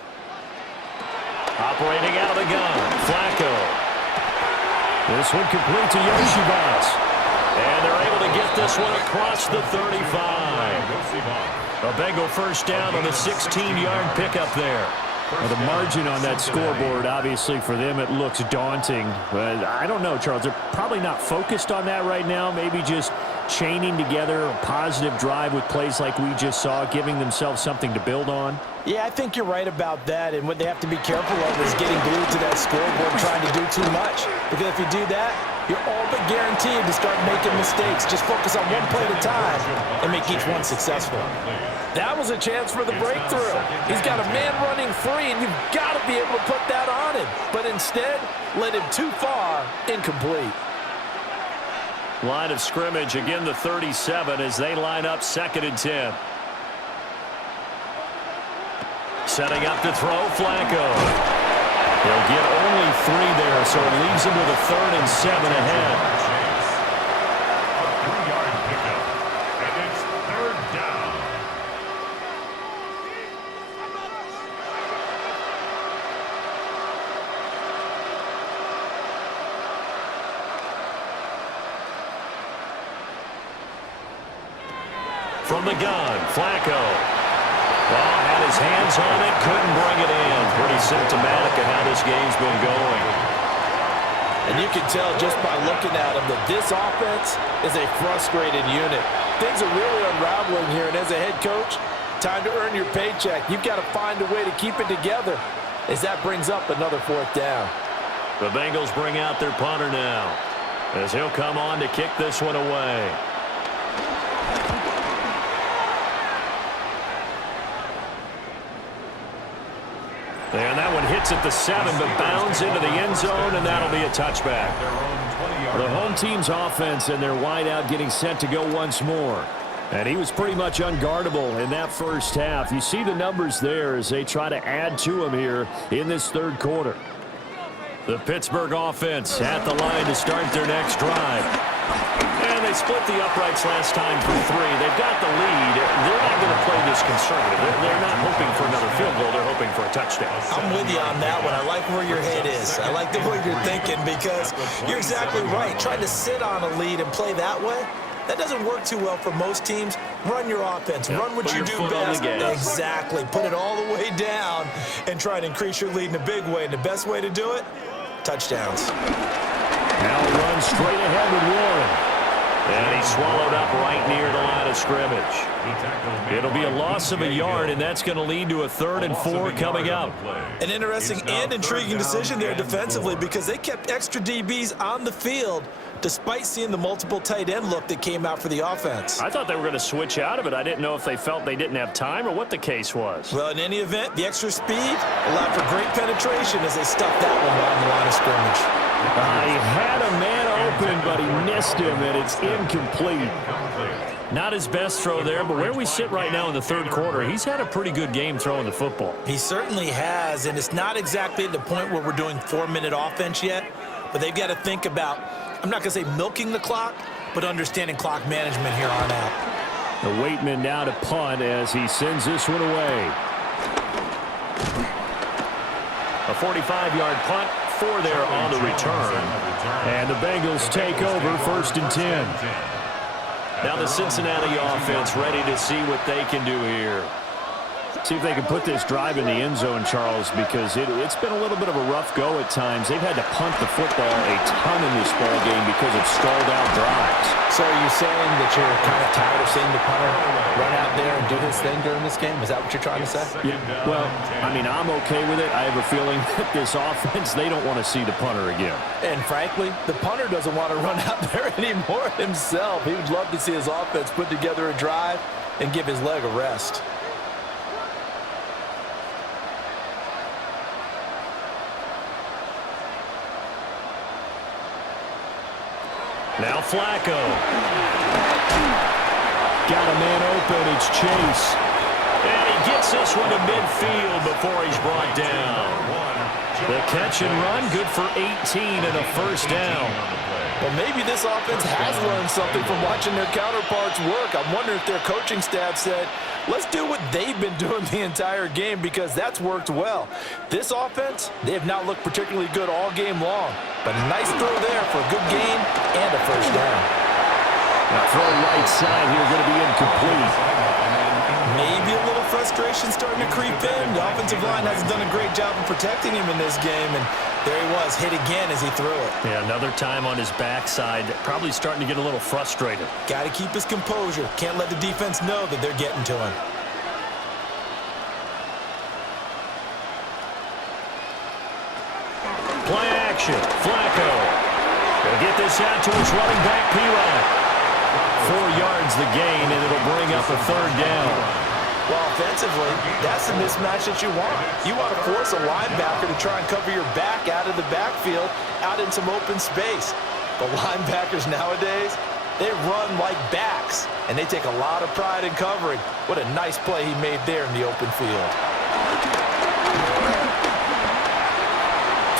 Operating out of the gun, Flacco. This one complete to Yoshibas. And they're able to get this one across the 35. A Bengal first down on the 16-yard pickup there. Well, the margin on that scoreboard, obviously, for them, it looks daunting. But I don't know, Charles. They're probably not focused on that right now. Maybe just chaining together a positive drive with plays like we just saw, giving themselves something to build on. Yeah, I think you're right about that. And what they have to be careful of is getting glued to that scoreboard trying to do too much. Because if you do that, you're all but guaranteed to start making mistakes. Just focus on one play at a time and make each one successful. That was a chance for the breakthrough. He's got a man running free, and you've got to be able to put that on him. But instead, led him too far, incomplete. Line of scrimmage, again the 37 as they line up 2nd and 10. Setting up to throw, Flacco. He'll get only 3 there, so it leaves him with a 3rd and 7 ahead. From the gun, Flacco. Ball had his hands on it, couldn't bring it in. Pretty symptomatic of how this game's been going. And you can tell just by looking at him that this offense is a frustrated unit. Things are really unraveling here, and as a head coach, time to earn your paycheck. You've got to find a way to keep it together as that brings up another 4th down. The Bengals bring out their punter now as he'll come on to kick this one away. And that one hits at the 7, but bounds into the end zone, and that'll be a touchback. The home team's offense and their wideout getting set to go once more. And he was pretty much unguardable in that first half. You see the numbers there as they try to add to him here in this 3rd quarter. The Pittsburgh offense at the line to start their next drive. And they split the uprights last time for 3. They've got the lead. They're not going to play this conservative. They're not hoping for another field goal. They're hoping for a touchdown. I'm with you on that one. I like where your head is. I like the way you're thinking because you're exactly right. Trying to sit on a lead and play that way, that doesn't work too well for most teams. Run your offense. Run what you do best. Exactly. Put it all the way down and try to increase your lead in a big way. And the best way to do it, touchdowns. Now run straight ahead with Warren. And he's swallowed up right near the line of scrimmage. It'll be a loss of a yard, and that's going to lead to a 3rd and 4 coming up. An interesting and intriguing decision there defensively because they kept extra DBs on the field despite seeing the multiple tight end look that came out for the offense. I thought they were going to switch out of it. I didn't know if they felt they didn't have time or what the case was. Well, in any event, the extra speed allowed for great penetration as they stuffed that one on the line of scrimmage. He had a man open, but he missed him, and it's incomplete. Not his best throw there, but where we sit right now in the 3rd quarter, he's had a pretty good game throwing the football. He certainly has, and it's not exactly at the point where we're doing 4-minute offense yet, but they've got to think about, I'm not going to say milking the clock, but understanding clock management here on out. The Waitman now to punt as he sends this one away. A 45-yard punt for there on the return. And the Bengals take over 1st and 10. Now the Cincinnati offense ready to see what they can do here. See if they can put this drive in the end zone, Charles, because it's been a little bit of a rough go at times. They've had to punt the football a ton in this ball game because of stalled out drives. So are you saying that you're kind of tired of seeing the punter run out there and do his thing during this game? Is that what you're trying to say? Yeah, well, I mean, I'm okay with it. I have a feeling that this offense, they don't want to see the punter again. And frankly, the punter doesn't want to run out there anymore himself. He would love to see his offense put together a drive and give his leg a rest. Now Flacco. Got a man open. It's Chase. And he gets this one to midfield before he's brought down. The catch and run, good for 18 and a 1st down. Well, maybe this offense has learned something from watching their counterparts work. I'm wondering if their coaching staff said, let's do what they've been doing the entire game because that's worked well. This offense, they have not looked particularly good all game long. But a nice throw there for a good gain and a 1st down. Now throw right side here, going to be incomplete. Maybe a little frustration starting to creep in. The offensive line hasn't done a great job of protecting him in this game, and there he was, hit again as he threw it. Yeah, another time on his backside, probably starting to get a little frustrated. Got to keep his composure. Can't let the defense know that they're getting to him. Play action. Flacco. They'll get this out to his running back, Tiburon. 4 yards the gain, and it'll bring up a 3rd down. Well, offensively, that's the mismatch that you want. You want to force a linebacker to try and cover your back out of the backfield, out in some open space. But linebackers nowadays, they run like backs, and they take a lot of pride in covering. What a nice play he made there in the open field.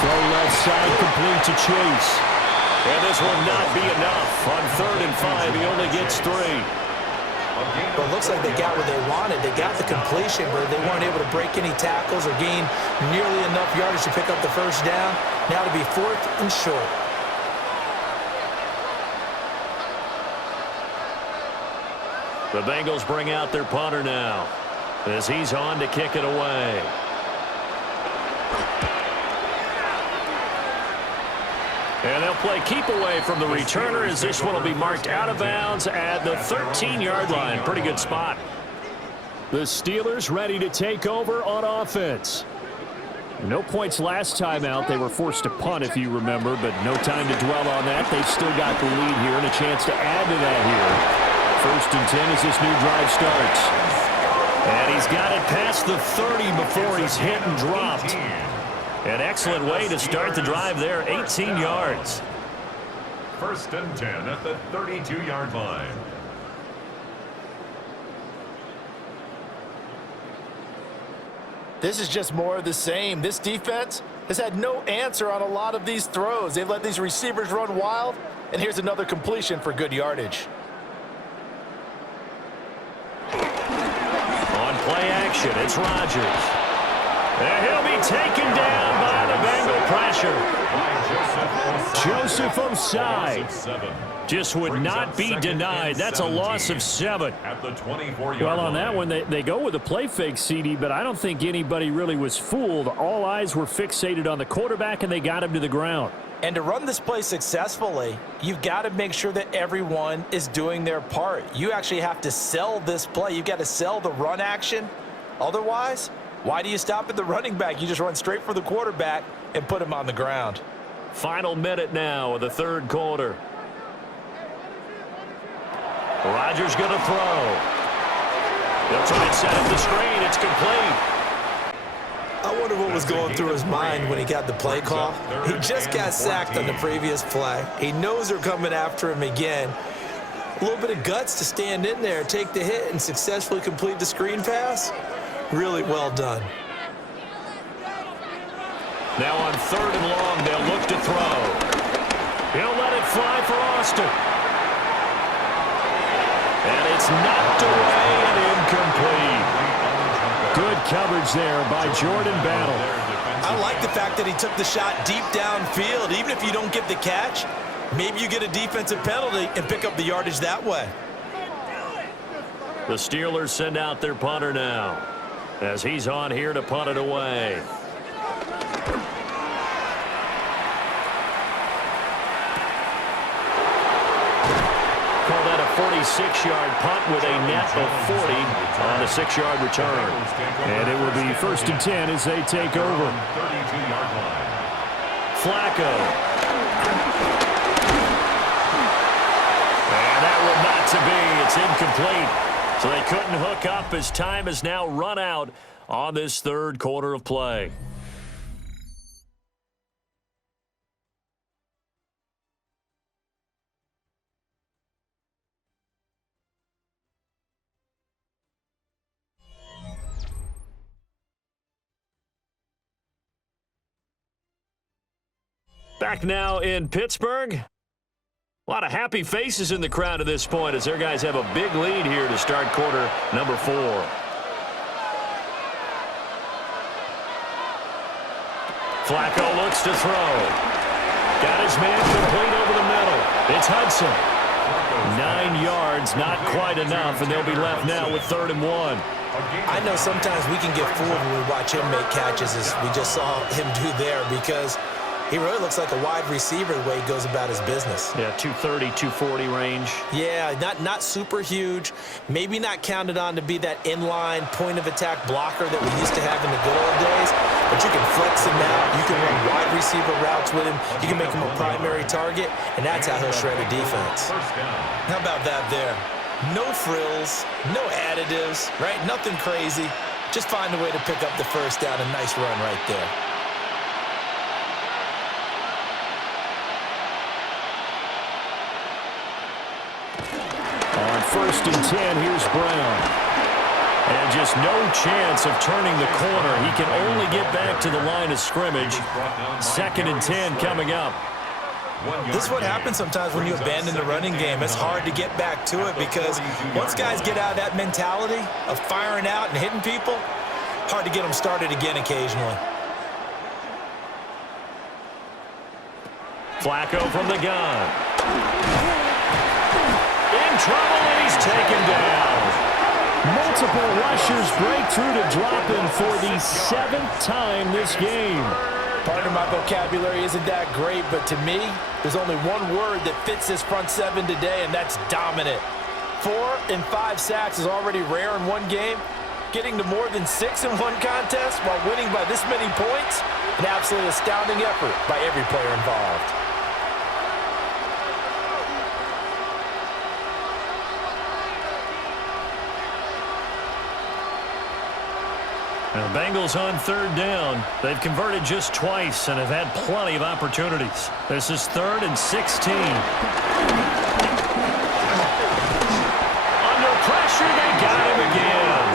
Throw left side complete to Chase. And this will not be enough. On 3rd and 5, he only gets 3. But it looks like they got what they wanted. They got the completion, but they weren't able to break any tackles or gain nearly enough yardage to pick up the 1st down. Now to be 4th and short. The Bengals bring out their punter now. as he's on to kick it away. And they'll play keep away from the returner as this one will be marked out of bounds at the 13-yard line. Pretty good spot. The Steelers ready to take over on offense. No points last time out. They were forced to punt, if you remember, but no time to dwell on that. They've still got the lead here and a chance to add to that here. 1st and 10 as this new drive starts. And he's got it past the 30 before he's hit and dropped. An excellent way to start the drive there, 18 yards. 1st and 10 at the 32-yard line. This is just more of the same. This defense has had no answer on a lot of these throws. They've let these receivers run wild, and here's another completion for good yardage. On play action, it's Rodgers. And he'll be taken down by the Bengal pressure. Joseph Osai just would not be denied. That's a loss of 7. At the 24-yard Well, on that line. one, they go with a play fake, CD, but I don't think anybody really was fooled. All eyes were fixated on the quarterback, and they got him to the ground. And to run this play successfully, you've got to make sure that everyone is doing their part. You actually have to sell this play. You've got to sell the run action. Otherwise, why do you stop at the running back? You just run straight for the quarterback and put him on the ground. Final minute now of the 3rd quarter. Rodgers going to throw. They'll try and set up the screen. It's complete. I wonder what was going through his mind when he got the play call. He just got sacked on the previous play. He knows they're coming after him again. A little bit of guts to stand in there, take the hit, and successfully complete the screen pass. Really well done. Now on 3rd and long, they'll look to throw. He'll let it fly for Austin. And it's knocked away and incomplete. Good coverage there by Jordan Battle. I like the fact that he took the shot deep downfield. Even if you don't get the catch, maybe you get a defensive penalty and pick up the yardage that way. The Steelers send out their punter now as he's on here to punt it away. Call that a 46-yard punt with a net of 40 on a 6-yard return. And it will be 1st and 10 as they take over. 32-yard line. Flacco. And that one not to be. It's incomplete. So they couldn't hook up as time has now run out on this 3rd quarter of play. Back now in Pittsburgh. A lot of happy faces in the crowd at this point as their guys have a big lead here to start quarter number 4. Flacco looks to throw. Got his man complete over the middle. It's Hudson. 9 yards, not quite enough, and they'll be left now with 3rd and 1. I know sometimes we can get fooled when we watch him make catches, as we just saw him do there, because he really looks like a wide receiver the way he goes about his business. Yeah, 230, 240 range. Yeah, not super huge. Maybe not counted on to be that inline point-of-attack blocker that we used to have in the good old days. But you can flex him out. You can run wide receiver routes with him. You can make him a primary target, and that's how he'll shred a defense. How about that there? No frills, no additives, right? Nothing crazy. Just find a way to pick up the first down. A nice run right there. On 1st and 10, here's Brown. And just no chance of turning the corner. He can only get back to the line of scrimmage. 2nd and 10 coming up. This is what happens sometimes when you abandon the running game. It's hard to get back to it because once guys get out of that mentality of firing out and hitting people, hard to get them started again occasionally. Flacco from the gun. In trouble, and he's taken down. Multiple rushers break through to drop him for the 7th time this game. Partner, my vocabulary isn't that great, but to me, there's only one word that fits this front seven today, and that's dominant. 4 and 5 sacks is already rare in one game. Getting to more than 6 in one contest while winning by this many points, an absolutely astounding effort by every player involved. Now, the Bengals on 3rd down. They've converted just twice and have had plenty of opportunities. This is 3rd and 16. Under pressure, they got him again.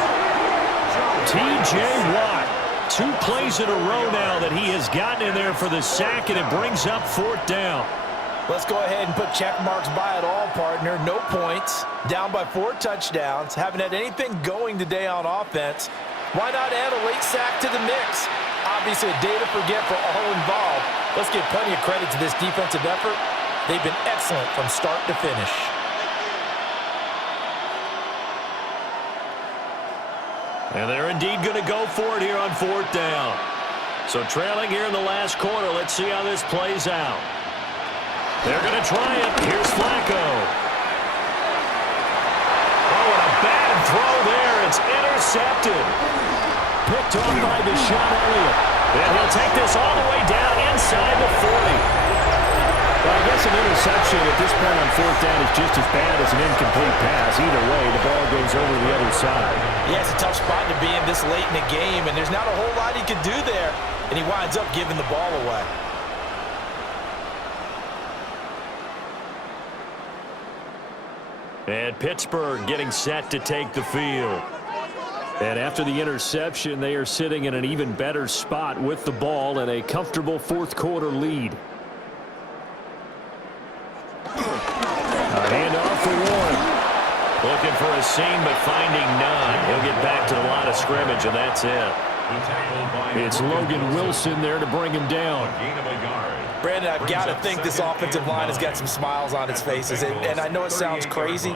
T.J. Watt, 2 plays in a row now that he has gotten in there for the sack, and it brings up 4th down. Let's go ahead and put check marks by it all, partner. No points, down by 4 touchdowns, haven't had anything going today on offense. Why not add a late sack to the mix? Obviously a day to forget for all involved. Let's give plenty of credit to this defensive effort. They've been excellent from start to finish. And they're indeed going to go for it here on 4th down. So trailing here in the last quarter, let's see how this plays out. They're going to try it. Here's Flacco. Oh, and a bad throw there. It's intercepted. Picked off by Deshaun Elliott. And he'll take this all the way down inside the 40. Well, I guess an interception at this point on 4th down is just as bad as an incomplete pass. Either way, the ball goes over the other side. Yeah, it's a tough spot to be in this late in the game, and there's not a whole lot he could do there, and he winds up giving the ball away. And Pittsburgh getting set to take the field. And after the interception, they are sitting in an even better spot with the ball and a comfortable 4th quarter lead. A handoff for Warren. Looking for a seam, but finding none. He'll get back to the line of scrimmage, and that's it. It's Logan Wilson there to bring him down. Brandon, I've got to think this offensive line has got some smiles on its faces. And I know it sounds crazy,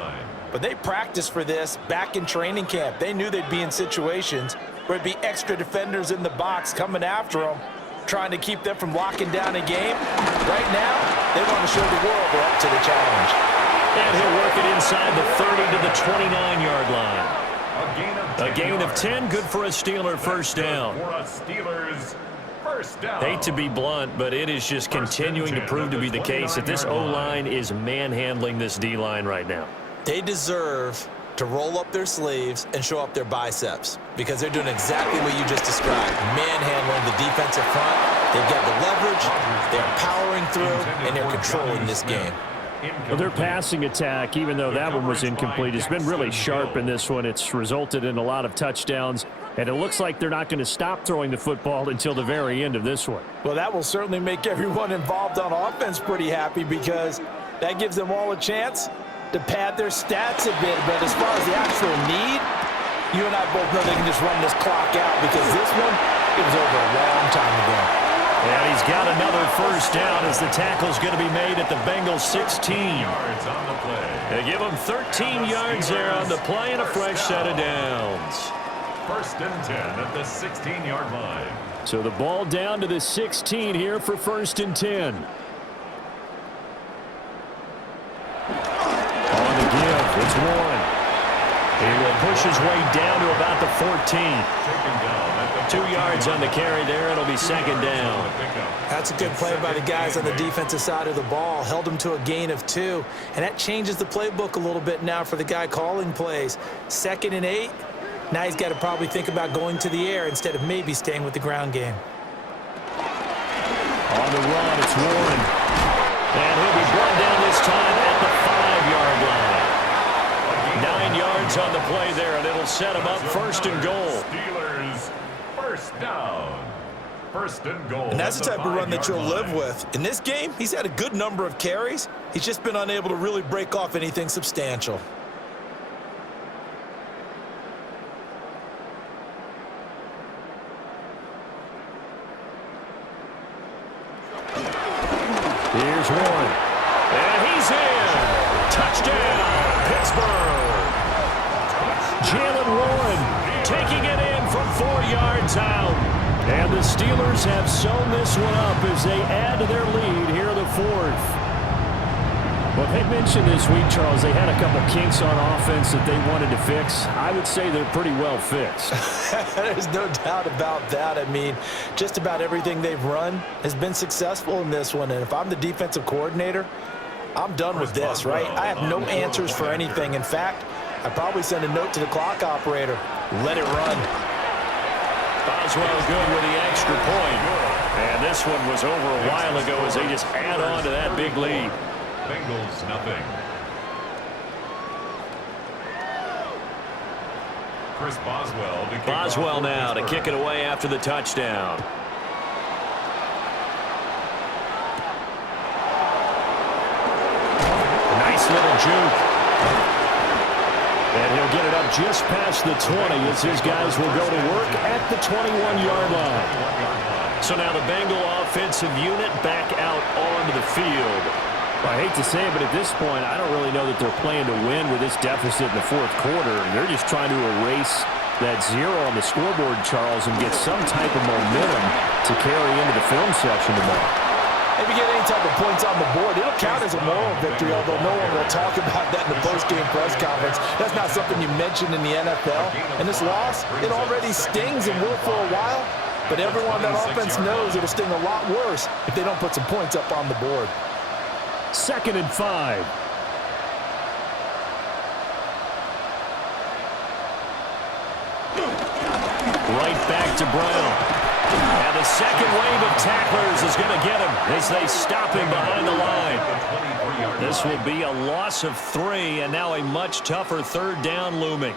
but they practiced for this back in training camp. They knew they'd be in situations where it'd be extra defenders in the box coming after them, trying to keep them from locking down a game. Right now, they want to show the world they're up to the challenge. And he'll work it inside the 30 to the 29-yard line. A gain of 10, good for a Steeler first down. Hate to be blunt, but it is just continuing to prove to be the case that this O-line is manhandling this D-line right now. They deserve to roll up their sleeves and show up their biceps because they're doing exactly what you just described, manhandling the defensive front. They've got the leverage, they're powering through, and they're controlling this game. Well, their passing attack, even though that one was incomplete, has been really sharp in this one. It's resulted in a lot of touchdowns, and it looks like they're not going to stop throwing the football until the very end of this one. Well, that will certainly make everyone involved on offense pretty happy because that gives them all a chance to pad their stats a bit. But as far as the actual need, you and I both know they can just run this clock out because this one, it was over a long time ago. And he's got another first down as the tackle's going to be made at the Bengals 16. They give him 13 yards there on the play and a fresh set of downs. 1st and 10 at the 16-yard line. So the ball down to the 16 here for 1st and 10. On the give, it's Warren. He will push his way down to about the 14. 2 yards on the carry there. It'll be 2nd down. That's a good play by the guys on the defensive side of the ball. Held them to a gain of 2. And that changes the playbook a little bit now for the guy calling plays. 2nd and 8. Now he's got to probably think about going to the air instead of maybe staying with the ground game. On the run, it's Warren. And he'll be brought down this time at the 5-yard line. 9 yards on the play there, and it'll set him up 1st and goal. Steelers, 1st down. 1st and goal. And that's the type of run that you'll live with. In this game, he's had a good number of carries. He's just been unable to really break off anything substantial. Here's Warren. And he's in. Touchdown, Pittsburgh. Jalen taking it in from 4 yards out. And the Steelers have sewn this one up as they add to their lead here in the fourth. Well, they mentioned this week, Charles, they had a couple kinks on offense that they wanted to fix. I would say they're pretty well fixed. There's no doubt about that. I mean, just about everything they've run has been successful in this one. And if I'm the defensive coordinator, I'm done with this, right? I have no answers for anything. In fact, I'd probably send a note to the clock operator. Let it run. Boswell good with the extra point. And this one was over a while ago as they just add on to that big lead. Bengals nothing. Chris Boswell to kick Boswell off now to Pittsburgh. kick it away after the touchdown. Nice little juke. And he'll get it up just past the 20 as his guys will go to work at the 21-yard line. So now the Bengal offensive unit back out onto the field. Well, I hate to say it, but at this point, I don't really know that they're playing to win with this deficit in the fourth quarter. They're just trying to erase that 0 on the scoreboard, Charles, and get some type of momentum to carry into the film section tomorrow. If you get any type of points on the board, it'll count as a moral victory, although no one will talk about that in the post-game press conference. That's not something you mentioned in the NFL. And this loss, it already stings and will for a while, but everyone on that offense knows it'll sting a lot worse if they don't put some points up on the board. 2nd and 5. Right back to Brown. And the second wave of tacklers is going to get him as they stop him behind the line. This will be a loss of 3, and now a much tougher 3rd down looming.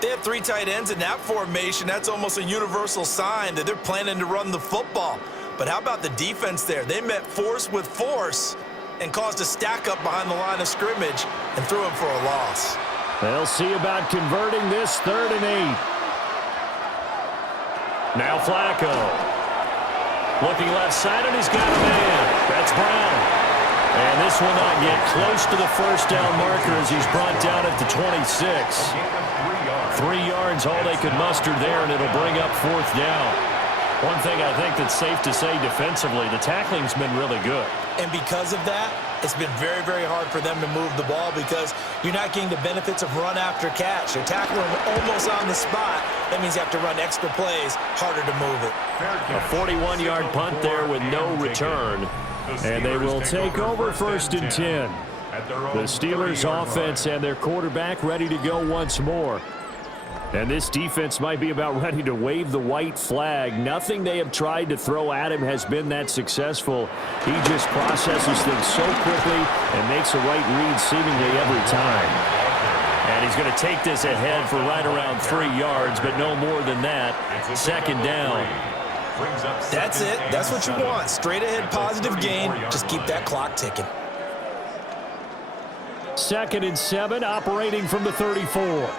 They have 3 tight ends in that formation. That's almost a universal sign that they're planning to run the football. But how about the defense there? They met force with force and caused a stack up behind the line of scrimmage and threw him for a loss. They'll see about converting this 3rd and 8. Now Flacco. Looking left side, and he's got a man. That's Brown. And this will not get close to the 1st down marker as he's brought down at the 26. 3 yards, all they could muster there, and it'll bring up 4th down. One thing I think that's safe to say defensively, the tackling's been really good. And because of that, it's been very, very hard for them to move the ball because you're not getting the benefits of run after catch. They're tackling almost on the spot. That means you have to run extra plays, harder to move it. A 41-yard punt there with no return. And they will take over 1st and 10. The Steelers offense and their quarterback ready to go once more. And this defense might be about ready to wave the white flag. Nothing they have tried to throw at him has been that successful. He just processes things so quickly and makes a right read seemingly every time. And he's going to take this ahead for right around 3 yards, but no more than that. 2nd down. That's it. That's what you want. Straight ahead positive gain. Just keep that clock ticking. 2nd and 7, operating from the 34.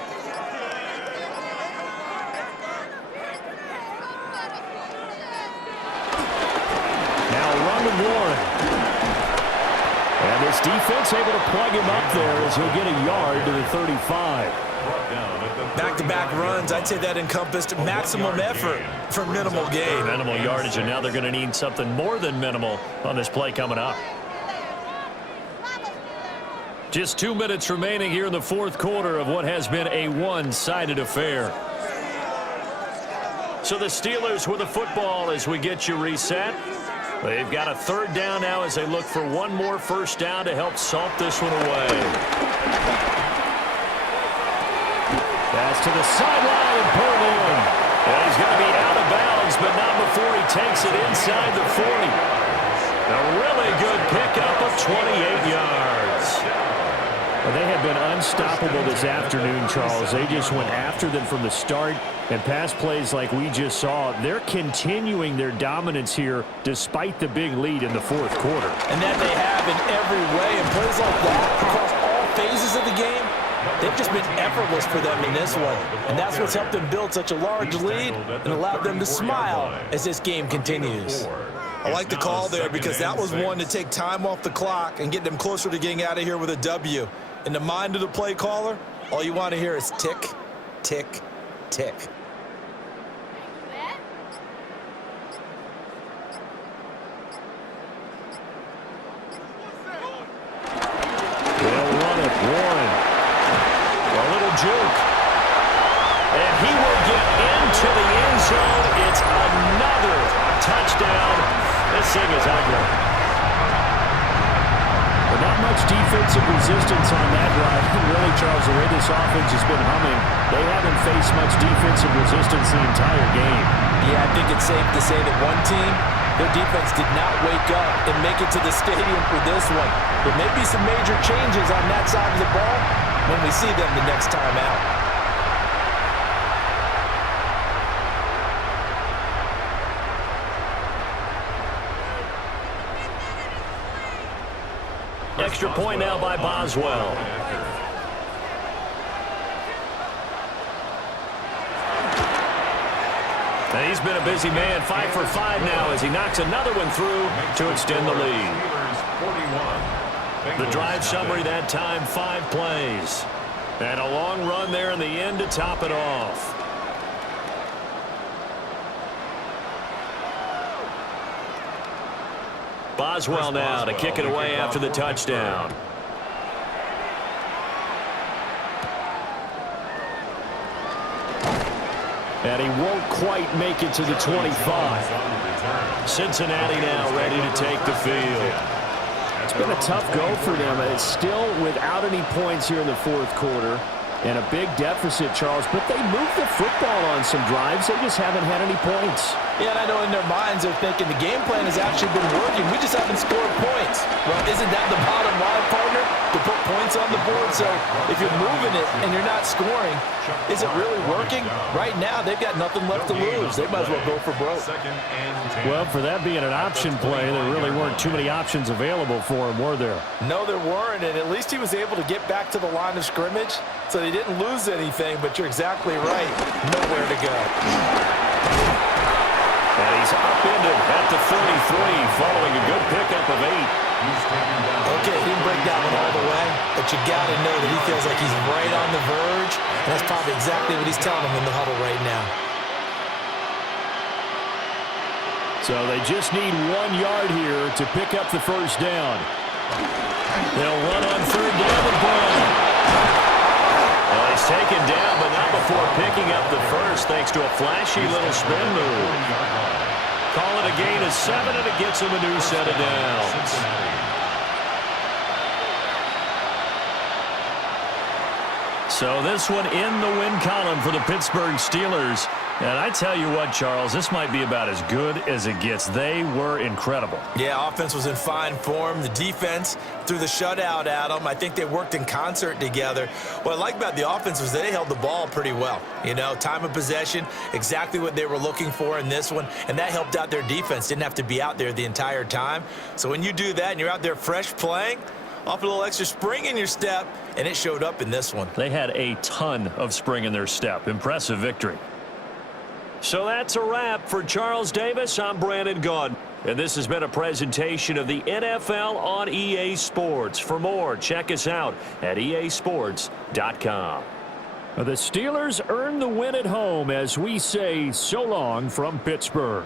And this defense able to plug him up there as he'll get a yard to the 35. Back-to-back runs, I'd say that encompassed maximum effort for minimal gain. Minimal yardage, and now they're going to need something more than minimal on this play coming up. Just 2 minutes remaining here in the fourth quarter of what has been a one-sided affair. So the Steelers with the football as we get you reset. They've got a 3rd down now as they look for one more 1st down to help salt this one away. Pass to the sideline and pulled in. And he's going to be out of bounds, but not before he takes it inside the 40. A really good pickup of 28 yards. Well, they have been unstoppable this afternoon, Charles. They just went after them from the start, and pass plays like we just saw, they're continuing their dominance here despite the big lead in the fourth quarter. And that they have in every way, and plays like that across all phases of the game, they've just been effortless for them in this one. And that's what's helped them build such a large lead and allowed them to smile as this game continues. I like the call there because that was one to take time off the clock and get them closer to getting out of here with a W. In the mind of the play caller, all you want to hear is tick, tick, tick. juke. And he will get into the end zone. It's another touchdown. This thing is ugly. But not much defensive resistance on that drive. Really, Charles, the way this offense has been humming, they haven't faced much defensive resistance the entire game. Yeah, I think it's safe to say that one team, their defense did not wake up and make it to the stadium for this one. There may be some major changes on that side of the ball when we see them the next time out. Extra point now by Boswell. And he's been a busy man, 5 for 5 now as he knocks another one through to extend the lead. The drive summary that time, 5 plays. And a long run there in the end to top it off. Boswell now to kick it away after the touchdown. And he won't quite make it to the 25. Cincinnati now ready to take the field. It's been a tough go for them. It's still without any points here in the fourth quarter. And a big deficit, Charles. But they moved the football on some drives. They just haven't had any points. Yeah, and I know in their minds they're thinking the game plan has actually been working. We just haven't scored points. Well, isn't that the bottom line, partner? To put points on the board. So if you're moving it and you're not scoring, is it really working? Right now, they've got nothing left to lose. They might as well go for broke. Well, for that being an option play, there really weren't too many options available for him, were there? No, there weren't, and at least he was able to get back to the line of scrimmage, so they didn't lose anything, but you're exactly right. Nowhere to go. And he's upended at the 33 following a good pickup of 8. Okay, he didn't break that one all the way, but you got to know that he feels like he's right on the verge, and that's probably exactly what he's telling him in the huddle right now. So they just need 1 yard here to pick up the first down. They'll run on third down and Brown. Well, he's taken down, but not before picking up the first thanks to a flashy little spin move. Call it a gain of 7, and it gets him a new set of downs. So this one in the win column for the Pittsburgh Steelers. And I tell you what, Charles, this might be about as good as it gets. They were incredible. Yeah, offense was in fine form. The defense threw the shutout at them. I think they worked in concert together. What I like about the offense was they held the ball pretty well. You know, time of possession, exactly what they were looking for in this one. And that helped out their defense. Didn't have to be out there the entire time. So when you do that and you're out there fresh playing, off a little extra spring in your step, and it showed up in this one. They had a ton of spring in their step. Impressive victory. So that's a wrap for Charles Davis. I'm Brandon Gaudin, and this has been a presentation of the NFL on EA Sports. For more, check us out at easports.com. The Steelers earn the win at home as we say so long from Pittsburgh.